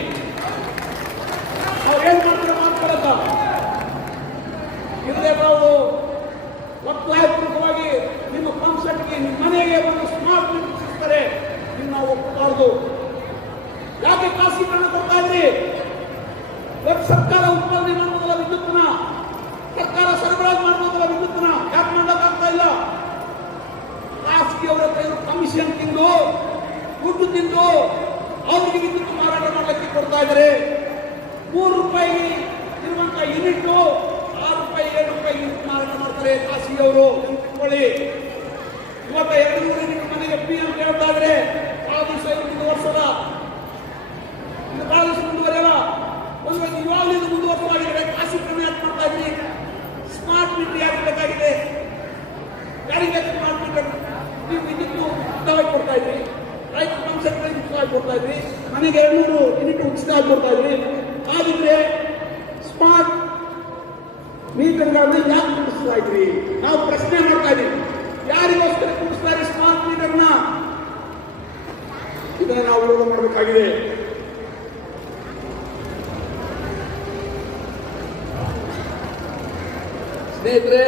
ಅವ್ರು ಏನ್ ಮಾಡ್ತಾರೆ ಮಾಡ್ಕೊಳಕ ಇಲ್ಲದೆ ನಾವು ಒತ್ತಾಯಪೂರ್ವಕವಾಗಿ ನಿಮ್ಮ ಪಂಪ್ ಸೆಟ್ಗೆ ನಿಮ್ಮ ಮನೆಗೆ ಒಂದು ಸ್ಮಾರ್ಟ್ ಮೀಟರ್ ಸಿಗ್ತಾರೆ. ನೀವು ನಾವು ಒಪ್ಪಬಾರದು. ಯಾಕೆ ಖಾಸೀಕರಣ ಕೊಡ್ತಾ ಇದ್ರಿ? ಸರ್ಕಾರ ಉತ್ಪಾದನೆ ಮಾಡುವುದಲ್ಲ ವಿದ್ಯುತ್ನ, ಸರ್ಕಾರ ಸರಬರಾಜು ಮಾಡುವುದಲ್ಲ ವಿದ್ಯುತ್ನ. ಯಾಕೆ ಮಾಡೋಕ್ಕಾಗ್ತಾ ಇಲ್ಲ? ಖಾಸಗಿಯವರ ಕಮಿಷನ್ ತಿಂದು ದುಡ್ಡು ತಿಂದು ಅವರಿಗೆ ವಿದ್ಯುತ್ ಮಾರಾಟ ಮಾಡಲಿಕ್ಕೆ ಕೊಡ್ತಾ ಇದ್ದಾರೆ. 3 ರೂಪಾಯಿ ಇರುವಂತಹ ಯೂನಿಟ್ 6 ರೂಪಾಯಿ 7 ರೂಪಾಯಿ ಯೂನಿಟ್ ಮಾರಾಟ ಮಾಡ್ತಾರೆ ಖಾಸಗಿಯವರು. ನೆನಪಿಟ್ಕೊಳ್ಳಿ. ಇವತ್ತ 200 ಯೂನಿಟ್ ಮನೆಗೆ ಫ್ರೀ ಅಂತ ಹೇಳ್ತಾ ಇದ್ರೆ ಬಹಳ ದಿವಸ ಮುಂದುವರ್ಸಲ್ಲ. ಇನ್ನು ಬಹಳ ದಿವಸ ಮುಂದುವರೆಯಲ್ಲ. ಒಂದು ವೇಳೆ ಇವಾಗಲೂ ಇದು ಮುಂದುವರೆಸಲಾಗಿದೆ. ಖಾಸಗೀಕರಣ ಯಾಕೆ ಮಾಡ್ತಾ ಇದ್ರಿ? ಸ್ಮಾರ್ಟ್ ಮೀಟರ್ ಯಾಕೆ ಬೇಕಾಗಿದೆ? ಯಾರಿಗೆ ಸ್ಮಾರ್ಟ್ ಮೀಟರ್? ನೀವು ವಿದ್ಯುತ್ ಉಚಿತವಾಗಿ ಕೊಡ್ತಾ ಇದ್ರಿ, ರೈತ ಪಂಪ್ಸೆಟ್ಗಳಿಗೆ ಉಚಿತವಾಗಿ ಕೊಡ್ತಾ ಇದ್ರಿ. ಇದ್ರಿ, ಮನೆಗೆ 200 ಯೂನಿಟ್ ಉಚಿತ ಕೊಡ್ತಾ ಇದ್ರಿ. ಹಾಗಿದ್ರೆ ಸ್ಮಾರ್ಟ್ ಮೀಟರ್ಗಳನ್ನು ಯಾಕೆ ಕುಡಿಸ್ತಾ ಇದ್ರಿ? ನಾವು ಪ್ರಶ್ನೆ ಮಾಡ್ತಾ ಇದ್ದೀವಿ, ಯಾರಿಗೋಸ್ಕರ ಕುಡಿಸ್ತಾರೆ ಸ್ಮಾರ್ಟ್ ಮೀಟರ್ನ? ಇದನ್ನ ನಾವು ವಿರೋಧ ಮಾಡಬೇಕಾಗಿದೆ. ಸ್ನೇಹಿತರೆ,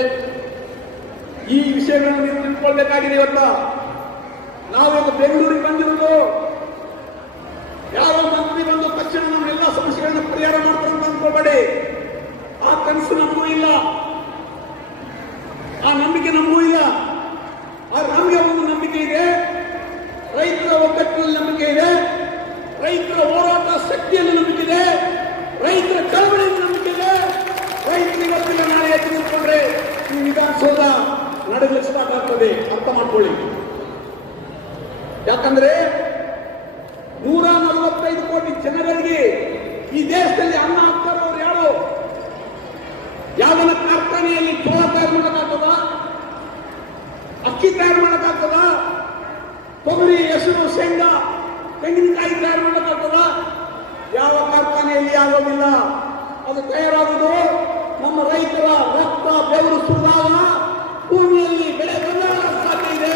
ಈ ವಿಷಯಗಳನ್ನು ನೀವು ತಿಳ್ಕೊಳ್ಬೇಕಾಗಿದೆ. ಇವತ್ತ ನಾವಿವತ್ತು ಬೆಂಗಳೂರಿಗೆ ಬಂದಿರೋದು, ಯಾರೋ ಮಂತ್ರಿ ಬಂದು ತಕ್ಷಣ ನಮ್ಮ ಎಲ್ಲ ಸಮಸ್ಯೆಗಳನ್ನು ಪರಿಹಾರ ಮಾಡ್ತಾರೆ ಅಂತ ಅಂದ್ಕೊಳ್ಬೇಡಿ. ಆ ಕನಸು ನಮಗೂ ಇಲ್ಲ, ಆ ನಂಬಿಕೆ ನಮಗೂ ಇಲ್ಲ. ಆದ್ರೆ ನಮಗೆ ಒಂದು ನಂಬಿಕೆ ಇದೆ, ರೈತರ ಒಗ್ಗಟ್ಟಿನಲ್ಲಿ ನಂಬಿಕೆ ಇದೆ, ರೈತರ ಹೋರಾಟ ಶಕ್ತಿಯಲ್ಲಿ ನಂಬಿಕೆ ಇದೆ, ರೈತರ ಚಳವಳಿಯಲ್ಲಿ ನಂಬಿಕೆ ಇದೆ. ರೈತರಿಗೆ ಇವತ್ತಿನ ನಾಳೆ ಎದ್ದು ನಿಂತ್ಕೊಂಡ್ರೆ ಈ ವಿಧಾನಸೌಧ ನಡೆಯಲಿಕ್ಕೆ ಸ್ಟಾರ್ಟ್ ಆಗ್ತದೆ, ಅರ್ಥ ಮಾಡ್ಕೊಳ್ಳಿ. ಯಾಕಂದ್ರೆ 145 ಕೋಟಿ ಜನರಿಗೆ ಈ ದೇಶದಲ್ಲಿ ಅನ್ನ ಹಾಕ್ತಾರವ್ರು ಯಾರು? ಯಾವನ ಕಾರ್ಖಾನೆಯಲ್ಲಿ ಜೋಳ ತಯಾರು ಮಾಡೋಕ್ಕಾಗ್ತದ? ಅಕ್ಕಿ ತಯಾರು ಮಾಡೋಕ್ಕಾಗ್ತದ? ತೊಗರಿ, ಹೆಸರು, ಶೇಂಗಾ, ತೆಂಗಿನಕಾಯಿ ತಯಾರು ಮಾಡೋಕ್ಕಾಗ್ತದ? ಯಾವ ಕಾರ್ಖಾನೆಯಲ್ಲಿ ಆಗೋದಿಲ್ಲ. ಅದು ತಯಾರಾಗುವುದು ನಮ್ಮ ರೈತರ ರಕ್ತ ಬೆವರು ಸುರಿದಾಗ ಭೂಮಿಯಲ್ಲಿ ಬೆಳೆ ಬಂದಾಗ ಸಾಧ್ಯ ಇದೆ.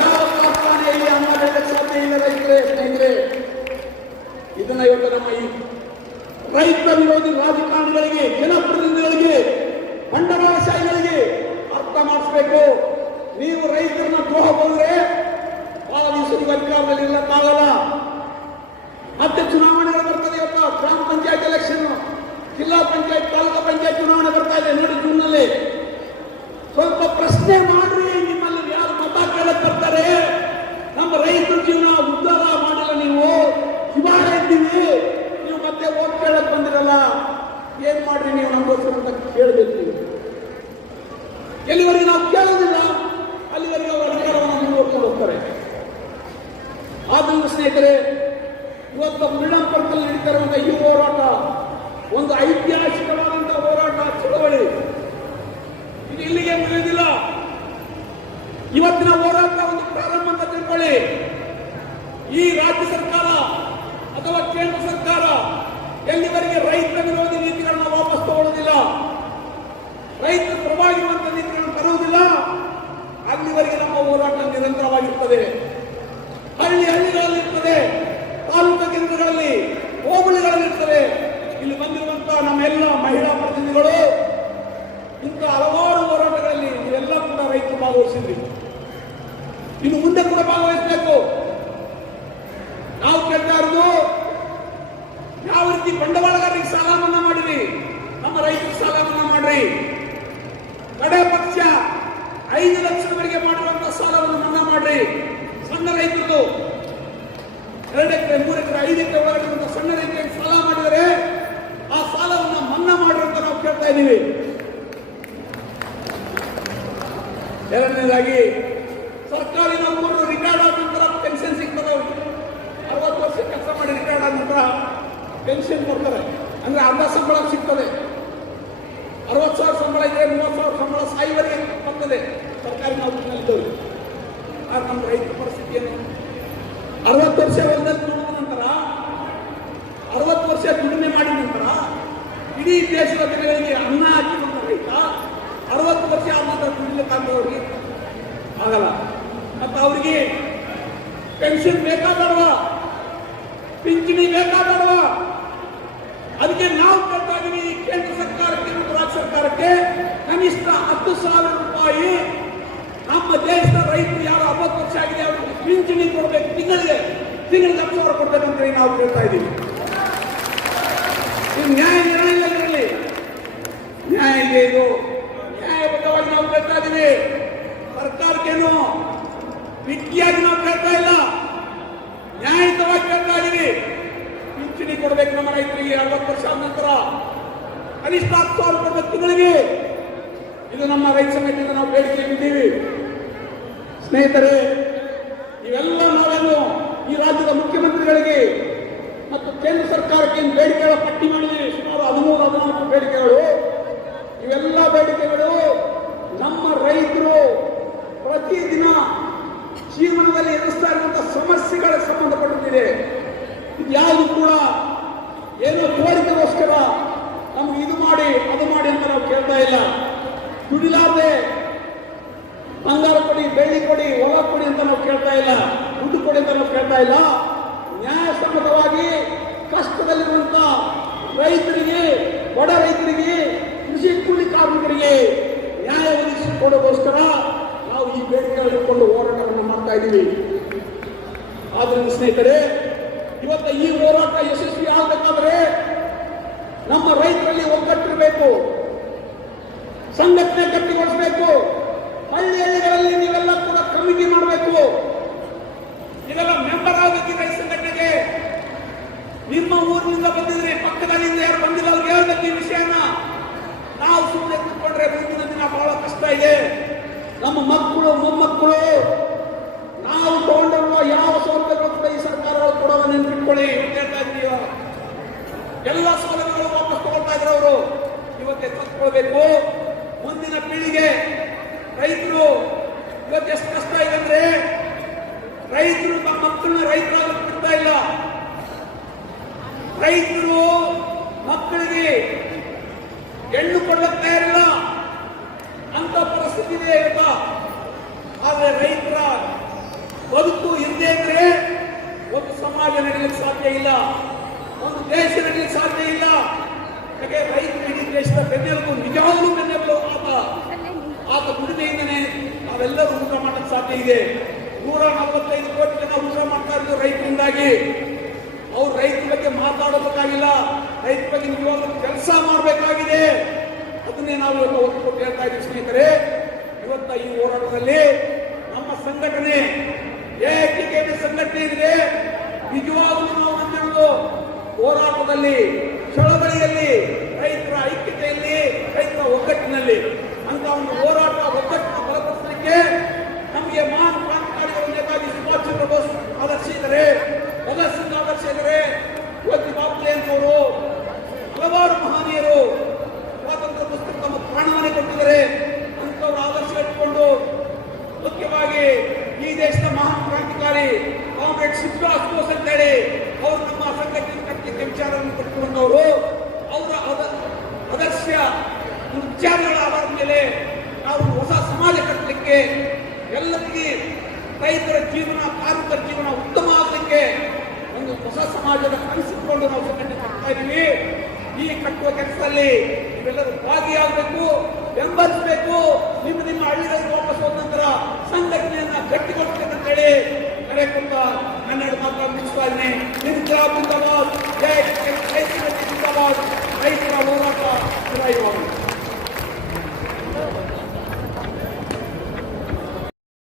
ಯಾವ ಕಾರ್ಖಾನೆಯಲ್ಲಿ ಅನ್ನ ಬೆಳೆಯಕ್ಕೆ ಸಾಧ್ಯ ಇಲ್ಲ ರೈತರೇ. ಸ್ನೇಹಿತರೆ, ಇದನ್ನ ಇವತ್ತು ನಮ್ಮ ಈ ರೈತ ವಿರೋಧಿ ರಾಜಕಾರಣಿಗಳಿಗೆ, ಜನಪ್ರತಿನಿಧಿಗಳಿಗೆ, ಬಂಡವಾಳಶಾಹಿಗಳಿಗೆ ಅರ್ಥ ಮಾಡಿಸಬೇಕು. ನೀವು ರೈತರನ್ನ ದ್ರೋಹ ಬಂದ್ರೆ ಬಹಳ ದಿವಸದ ಅಧಿಕಾರದಲ್ಲಿ ಇರಕ್ಕಾಗಲ್ಲ. ಮತ್ತೆ ಚುನಾವಣೆಗಳು ಬರ್ತದೆ. ಇವತ್ತು ಗ್ರಾಮ ಪಂಚಾಯತ್ ಎಲೆಕ್ಷನ್, ಜಿಲ್ಲಾ ಪಂಚಾಯತ್, ತಾಲೂಕು ಪಂಚಾಯತ್ ಚುನಾವಣೆ ಬರ್ತಾ ಇದೆ ನೋಡಿ ಜೂನ್ನಲ್ಲಿ. ಸ್ವಲ್ಪ ಪ್ರಶ್ನೆ ಮಾಡ್ರಿ, ನಿಮ್ಮಲ್ಲಿ ಯಾರು ಮತ ಕೇಳಕ್ ಬರ್ತಾರೆ? ನಮ್ಮ ರೈತರ ಜೀವನ ಉದ್ಧಾರ ಮಾಡಿಲ್ಲ, ನೀವು ಇವಾಗ ಇದ್ದೀವಿ, ನೀವು ಮತ್ತೆ ಓಟ್ ಕೇಳಕ್ ಬಂದಿರಲ್ಲ. ಏನ್ ಮಾಡ್ರಿ ನೀವು ನಮಗೋಸ್ಕರ ಅಂತ ಕೇಳಬೇಕು. ನೀವು ಎಲ್ಲಿವರೆಗೆ ನಾವು ಕೇಳೋದಿಲ್ಲ ಅಲ್ಲಿವರೆಗೆ ಅವರು ಅಧಿಕಾರವನ್ನು ಮುಂದುವರ್ಕೊಂಡು ಹೋಗ್ತಾರೆ. ಆದ್ರಿಂದ ಸ್ನೇಹಿತರೆ, ಇವತ್ತು ಫ್ರೀಡಂ ಪಾರ್ಕಲ್ಲಿ ನಡೀತಾ ಇರುವಂತಹ ಈ ಹೋರಾಟ ಒಂದು ಐತಿಹಾಸಿಕವಾದಂತಹ ಹೋರಾಟ, ಚಳವಳಿ. ಇದು ಇಲ್ಲಿಗೆ ಮುಗಿಯುವುದಿಲ್ಲ. ಇವತ್ತಿನ ಹೋರಾಟ ಒಂದು ಪ್ರಾರಂಭ ಅಂತ ತಿಳ್ಕೊಳ್ಳಿ. ಈ ರಾಜ್ಯ ಸರ್ಕಾರ ಅಥವಾ ಕೇಂದ್ರ ಸರ್ಕಾರ ಎಲ್ಲಿವರೆಗೆ ರೈತ ವಿರೋಧಿ ನೀತಿಗಳನ್ನು ವಾಪಸ್ ತಗೊಳ್ಳೋದಿಲ್ಲ, ರೈತರ ಪರವಾಗಿರುವಂತಹ ನೀತಿಗಳನ್ನು ತರುವುದಿಲ್ಲ, ಅಲ್ಲಿವರೆಗೆ ನಮ್ಮ ಹೋರಾಟ ನಿರಂತರವಾಗಿರ್ತದೆ. ಹಳ್ಳಿಗಳಲ್ಲಿರ್ತದೆ, ತಾಲೂಕು ಕೇಂದ್ರಗಳಲ್ಲಿ, ಹೋಬಳಿಗಳಲ್ಲಿರ್ತದೆ. ಇಲ್ಲಿ ಬಂದಿರುವಂತಹ ನಮ್ಮೆಲ್ಲ ಮಹಿಳಾ ಪ್ರತಿನಿಧಿಗಳು ಇಂಥ ಹಲವಾರು ಹೋರಾಟಗಳಲ್ಲಿ ನೀವೆಲ್ಲ ಕೂಡ ರೈತರು ಭಾಗವಹಿಸಿದ್ರಿ. ಇನ್ನು ಮುಂದೆ ಕೂಡ ಭಾಗವಹಿಸಬೇಕು. ನಾವು ಕೇಳ್ತಾ ಇರೋದು, ಯಾವ ರೀತಿ ಬಂಡವಾಳಗಾರರಿಗೆ ಸಾಲ ಮನ್ನಾ ಮಾಡಿರಿ, ನಮ್ಮ ರೈತರಿಗೆ ಸಾಲ ಮನ್ನಾ ಮಾಡ್ರಿ. ಕಡೆ ಪಕ್ಷ 5 ಲಕ್ಷದವರೆಗೆ ಮಾಡಿರುವಂತಹ ಸಾಲವನ್ನು ಮನ್ನಾ ಮಾಡ್ರಿ. ಸಣ್ಣ ರೈತರದು 2 ಎಕರೆ, 3 ಎಕರೆ, 5 ಎಕರೆ ಒಳಗಿರುವಂತಹ ಸಣ್ಣ ರೈತರಿಗೆ ಸಾಲ ಮಾಡಿದರೆ ಆ ಸಾಲವನ್ನು ಮನ್ನಾ ಮಾಡ್ರಿ ಅಂತ ನಾವು ಕೇಳ್ತಾ ಇದ್ದೀವಿ. ಎರಡನೇದಾಗಿ, ಸರ್ಕಾರಿ ನೌಕರರು ರಿಟೈರ್ಡ್ ಆದ ನಂತರ ಪೆನ್ಷನ್ ಸಿಗ್ತದೆ. 60 ವರ್ಷ ಕೆಲಸ ಮಾಡಿ ರಿಟೈರ್ಡ್ ಆದ ನಂತರ ಪೆನ್ಷನ್ ಕೊಡ್ತಾರೆ. ಅಂದ್ರೆ ಅರ್ಧ ಸಂಬಳ ಸಿಗ್ತದೆ. 60,000 ಸಂಬಳ ಇದೆ, 30,000 ಸಂಬಳ ಸಾಯಿವರೆಗೆ ಬರ್ತದೆ ಸರ್ಕಾರಿ ನೌಕರಿನಲ್ಲಿದ್ದವರು. ಆಗ ನಮ್ಮ ರೈತರ ಪರಿಸ್ಥಿತಿ ಏನು? 60 ವರ್ಷ ಹೊಲದಲ್ಲಿ ದುಡಿದ ನಂತರ, 60 ವರ್ಷ ದುಡಿಮೆ ಮಾಡಿದ ನಂತರ ಇಡೀ ದೇಶದ ಜನಗಳಿಗೆ ಅನ್ನ ಹಾಕಿದಂತ ರೈತ 60 ವರ್ಷ ಆದ ನಂತರ ದುಡಿಲಿಕ್ಕಾಗ್ತವ್ರಿಗೆ ಆಗಲ್ಲ. ಮತ್ತು ಅವರಿಗೆ ಪೆನ್ಷನ್ ಬೇಕಾದಲ್ವಾ, ಪಿಂಚಣಿ ಬೇಕಾದಲ್ವಾ? ಅದಕ್ಕೆ ನಾವು ಕೇಳ್ತಾ ಇದೀವಿ ಕೇಂದ್ರ ಸರ್ಕಾರಕ್ಕೆ ಮತ್ತು ರಾಜ್ಯ ಸರ್ಕಾರಕ್ಕೆ ಕನಿಷ್ಠ 10,000 ರೂಪಾಯಿ ನಮ್ಮ ದೇಶದ ರೈತರು ಯಾರು 60 ವರ್ಷ ಆಗಿದೆ ಅವರಿಗೆ ಪಿಂಚಣಿ ಕೊಡಬೇಕು. ತಿಂಗಳಿಗೆ 10,000 ಕೊಡ್ಬೇಕಂತ ನಾವು ಕೇಳ್ತಾ ಇದ್ದೀವಿ. ಇದು ನ್ಯಾಯ ನಿರ್ಣಯ ಇರಲಿ, ನ್ಯಾಯ ಇದೆ. ಇದು ನ್ಯಾಯಬದ್ಧವಾಗಿ ನಾವು ಕೇಳ್ತಾ ಇದ್ದೀವಿ. ಸರ್ಕಾರಕ್ಕೇನು ವಿಟ್ಟಿಯಾಗಿ ನಾವು ಕೇಳ್ತಾ ಇಲ್ಲ, ನ್ಯಾಯಯುತವಾಗಿ ಕೇಳ್ತಾ ಇದ್ದೀವಿ. ಪಿಂಚಣಿ ಕೊಡಬೇಕು ನಮ್ಮ ರೈತರಿಗೆ 60 ವರ್ಷ ಆದ ನಂತರ ಕನಿಷ್ಠ 10,000 ಕೊಡಬೇಕು ತಿಂಗಳಿಗೆ. ಇದು ನಮ್ಮ ರೈತ ಸಮಿತಿಯಿಂದ ನಾವು ಬೇಡಿಕೆ ಇದ್ದೀವಿ. ಸ್ನೇಹಿತರೆ, ಇವೆಲ್ಲ ನಾವೇನು ಈ ರಾಜ್ಯದ ಮುಖ್ಯಮಂತ್ರಿಗಳಿಗೆ ಮತ್ತು ಕೇಂದ್ರ ಸರ್ಕಾರಕ್ಕೆ ಬೇಡಿಕೆಗಳ ಪಟ್ಟಿ ಮಾಡಿದ್ದೀವಿ. ಸುಮಾರು 13-14 ಬೇಡಿಕೆಗಳು. ಇವೆಲ್ಲ ಬೇಡಿಕೆಗಳು ನಮ್ಮ ರೈತರು ಪ್ರತಿದಿನ ಜೀವನದಲ್ಲಿ ಎದುರಿಸ್ತಾ ಇರುವಂತಹ ಸಮಸ್ಯೆಗಳಿಗೆ ಸಂಬಂಧಪಟ್ಟಿದೆ. ಏನೋ ಕೋರಿಕೆಗೋಸ್ಕರ ನಮ್ಗೆ ಇದು ಮಾಡಿ ಅದು ಮಾಡಿ ಅಂತ ನಾವು ಕೇಳ್ತಾ ಇಲ್ಲ. ದುಡಿಲಾರ್ದೆ ಬಂಗಾರ ಕೊಡಿ, ಬೆಳ್ಳಿ ಕೊಡಿ, ಹೊಲ ಕೊಡಿ ಅಂತ ನಾವು ಕೇಳ್ತಾ ಇಲ್ಲ, ದುಡ್ಡು ಕೊಡಿ ಅಂತ ನಾವು ಕೇಳ್ತಾ ಇಲ್ಲ. ನ್ಯಾಯಸಮ್ಮತವಾಗಿ ಕಷ್ಟದಲ್ಲಿರುವಂತ ರೈತರಿಗೆ, ಬಡ ರೈತರಿಗೆ, ಕೃಷಿ ಕೂಲಿ ಕಾರ್ಮಿಕರಿಗೆ ನ್ಯಾಯ ಒದಗಿಸಿಕೊಡೋಗೋಸ್ಕರ ನಾವು ಈ ಬೇಡಿಕೆಗಳನ್ನು ಇಟ್ಕೊಂಡು ಹೋರಾಟವನ್ನು ಮಾಡ್ತಾ ಇದ್ದೀವಿ. ಆದ್ರಿಂದ ಸ್ನೇಹಿತರೆ, ಇವತ್ತು ಈ ಹೋರಾಟ ಯಶಸ್ವಿ ಆಗಬೇಕಾದ್ರೆ ನಮ್ಮ ರೈತರಲ್ಲಿ ಒಗ್ಗಟ್ಟಿರಬೇಕು, ಸಂಘಟನೆ ಗಟ್ಟಿಗೊಳಿಸಬೇಕು. ಹಳ್ಳಿಗಳಲ್ಲಿ ನೀವೆಲ್ಲ ಕೂಡ ಕಮಿಟಿ ಮಾಡಬೇಕು. ಇದೆಲ್ಲ ಮೆಂಬರ್ ಆಗಬೇಕು ರೈತ ಸಂಘಟನೆಗೆ. ನಿಮ್ಮ ಊರಿನಿಂದ ಬಂದಿದ್ರೆ, ಪಕ್ಕದಲ್ಲಿಂದ ಯಾರು ಬಂದಿಲ್ಲ ಅವ್ರಿಗೆ ಹೇಳ್ಬೇಕು ಈ ವಿಷಯನ. ನಾವು ಸುಮ್ಮನೆ ಕೂತ್ಕೊಂಡ್ರೆ ಮುಂದಿನ ದಿನ ಬಹಳ ಕಷ್ಟ ಇದೆ. ನಮ್ಮ ಮಕ್ಕಳು, ಮೊಮ್ಮಕ್ಕಳು ನಾವು ತಗೊಂಡಿರುವ ಯಾವ ಸೌಲಭ್ಯಗಳು ಕೂಡ ಈ ಸರ್ಕಾರಗಳು ಕೊಡೋದು ನೆನ್ಪಿಟ್ಕೊಳ್ಳಿ. ಹೇಳ್ತಾ ಇದ್ದೀವಿ, ಎಲ್ಲ ಸೌಲಭ್ಯಗಳು ವಾಪಸ್ ತಗೊಳ್ತಾ ಇದ್ರವರು ಇವತ್ತೇ ತಗೊಳ್ಬೇಕು. ಮುಂದಿನ ಪೀಳಿಗೆ ರೈತರು ಇವತ್ತು ಎಷ್ಟು ಕಷ್ಟ ಇದೆ ಅಂದ್ರೆ, ರೈತರು ತಮ್ಮ ಮಕ್ಕಳನ್ನ ರೈತರಾಗಕ್ಕೆ ಬಿಡ್ತಾ ಇಲ್ಲ. ರೈತರು ಮಕ್ಕಳಿಗೆ ಹೆಣ್ಣು ಕೊಡಕ್ಕೆ ತಯಾರಿಲ್ಲ ಅಂತ ಪರಿಸ್ಥಿತಿ ಇದೆ ಇವತ್ತ. ಆದ್ರೆ ರೈತರ ಬದುಕು ಇಲ್ಲದೆ ಇದ್ರೆ ಒಂದು ಸಮಾಜ ನಡೆಯಲಿಕ್ಕೆ ಸಾಧ್ಯ ಇಲ್ಲ, ಒಂದು ದೇಶ ನಡೆಯಲಿಕ್ಕೆ ಸಾಧ್ಯ ಇಲ್ಲ. ಯಾಕೆ ರೈತರು ಇಡೀ ದೇಶದ ಬೆನ್ನೆಲುಬು, ನಿಜವಾಗ್ಲೂ ಬೆನ್ನೆಲುಬು ಆತ ದುಡಿಮೆಯಿಂದನೇ ನಾವೆಲ್ಲರೂ ಊಟ ಮಾಡಕ್ಕೆ ಸಾಧ್ಯ ಇದೆ. 145 ಕೋಟಿ ಜನ ಊಟ ಮಾಡ್ತಾ ಇರೋದು ರೈತರಿಂದಾಗಿ. ಅವ್ರು ರೈತರ ಬಗ್ಗೆ ಮಾತಾಡಬೇಕಾಗಿಲ್ಲ, ರೈತರ ಬಗ್ಗೆ ನಿಜವಾಗ್ಲೂ ಕೆಲಸ ಮಾಡಬೇಕಾಗಿದೆ. ಅದನ್ನೇ ನಾವು ಇವತ್ತು ಒತ್ತು ಕೊಟ್ಟು ಹೇಳ್ತಾ ಇದ್ದೀವಿ ಸ್ನೇಹಿತರೆ. ಇವತ್ತ ಈ ಹೋರಾಟದಲ್ಲಿ ನಮ್ಮ ಸಂಘಟನೆ ಎಐಟಿಕೆಬಿ ಸಂಘಟನೆ ಇದೆ. ನಿಜವಾಗ್ಲೂ ನಾವು ನಂಬಿರುವುದು ಹೋರಾಟದಲ್ಲಿ, ಚಳವಳಿಯಲ್ಲಿ, ರೈತರ ಐಕ್ಯತೆಯಲ್ಲಿ, ರೈತರ ಒಗ್ಗಟ್ಟಿನಲ್ಲಿ ಅಂತ ಒಂದು ಹೋರಾಟ ಒಗ್ಗಟ್ಟನ್ನು ಬಲಪಡಿಸಲಿಕ್ಕೆ ನಮಗೆ ಮಹಾನ್ ಕ್ರಾಂತಿಕಾರಿಗಳು ನೇತಾಜಿ ಸುಭಾಷ್ ಚಂದ್ರ ಬೋಸ್ ಆದರ್ಶಿದ್ದಾರೆ, ಭಗತ್ ಸಿಂಗ್ ಆದರ್ಶ ಇದ್ದಾರೆ, ಜ್ಯೋತಿ ಬಾಪುಲೆ ಅಂತವರು, ಹಲವಾರು ಮಹನೀಯರು ಸ್ವಾತಂತ್ರ್ಯ ಪುಸ್ತಕ ತಮ್ಮ ಪ್ರಾಣವನ್ನೇ ಕೊಟ್ಟಿದ್ದಾರೆ. ಅಂತವರು ಆದರ್ಶ ಇಟ್ಕೊಂಡು ಮುಖ್ಯವಾಗಿ ಈ ದೇಶದ ಮಹಾನ್ ಕ್ರಾಂತಿಕಾರಿ ಕಾಮ್ರೇಡ್ ಸುಭಾಷ್ ಬೋಸ್ ಅಂತೇಳಿ ಅವರು ನಮ್ಮ ಸಂಘಟನೆ ಕಟ್ಟಲಿಕ್ಕೆ ವಿಚಾರವನ್ನು ಕೊಟ್ಟುಕೊಂಡವರು. ಅವರ ಆದರ್ಶ ವಿಚಾರಗಳ ಆಧಾರದ ಮೇಲೆ ನಾವು ಹೊಸ ಸಮಾಜ ಕಟ್ಟಲಿಕ್ಕೆ, ಎಲ್ಲರಿಗೆ ರೈತರ ಜೀವನ, ಕಾರ್ಮಿಕರ ಜೀವನ ಉತ್ತಮ ಆಗಲಿಕ್ಕೆ ಒಂದು ಹೊಸ ಸಮಾಜದ ಕನಸಿಟ್ಕೊಂಡು ನಾವು ಸಂಘಟನೆ ಕಟ್ತಾ ಇದ್ದೀವಿ. ಈ ಕಟ್ಟುವ ಕೆಲಸದಲ್ಲಿ ನೀವೆಲ್ಲರೂ ಭಾಗಿಯಾಗಬೇಕು, ಬೆಂಬಲಿಸಬೇಕು. ನಿಮ್ಮ ಹಳ್ಳಿಗಳಿಗೆ ವಾಪಸ್ ಹೋದ ನಂತರ ಸಂಘಟನೆಯನ್ನ ಗಟ್ಟಿಗೊಳಿಸಬೇಕು ಅಂತ ಹೇಳಿ ಕರೆ ಕೊಟ್ಟ ನನ್ನೆರಡು ಮಾತ್ರ ಮುಗಿಸ್ತಾ ಇದ್ದೀನಿ. ರೈತ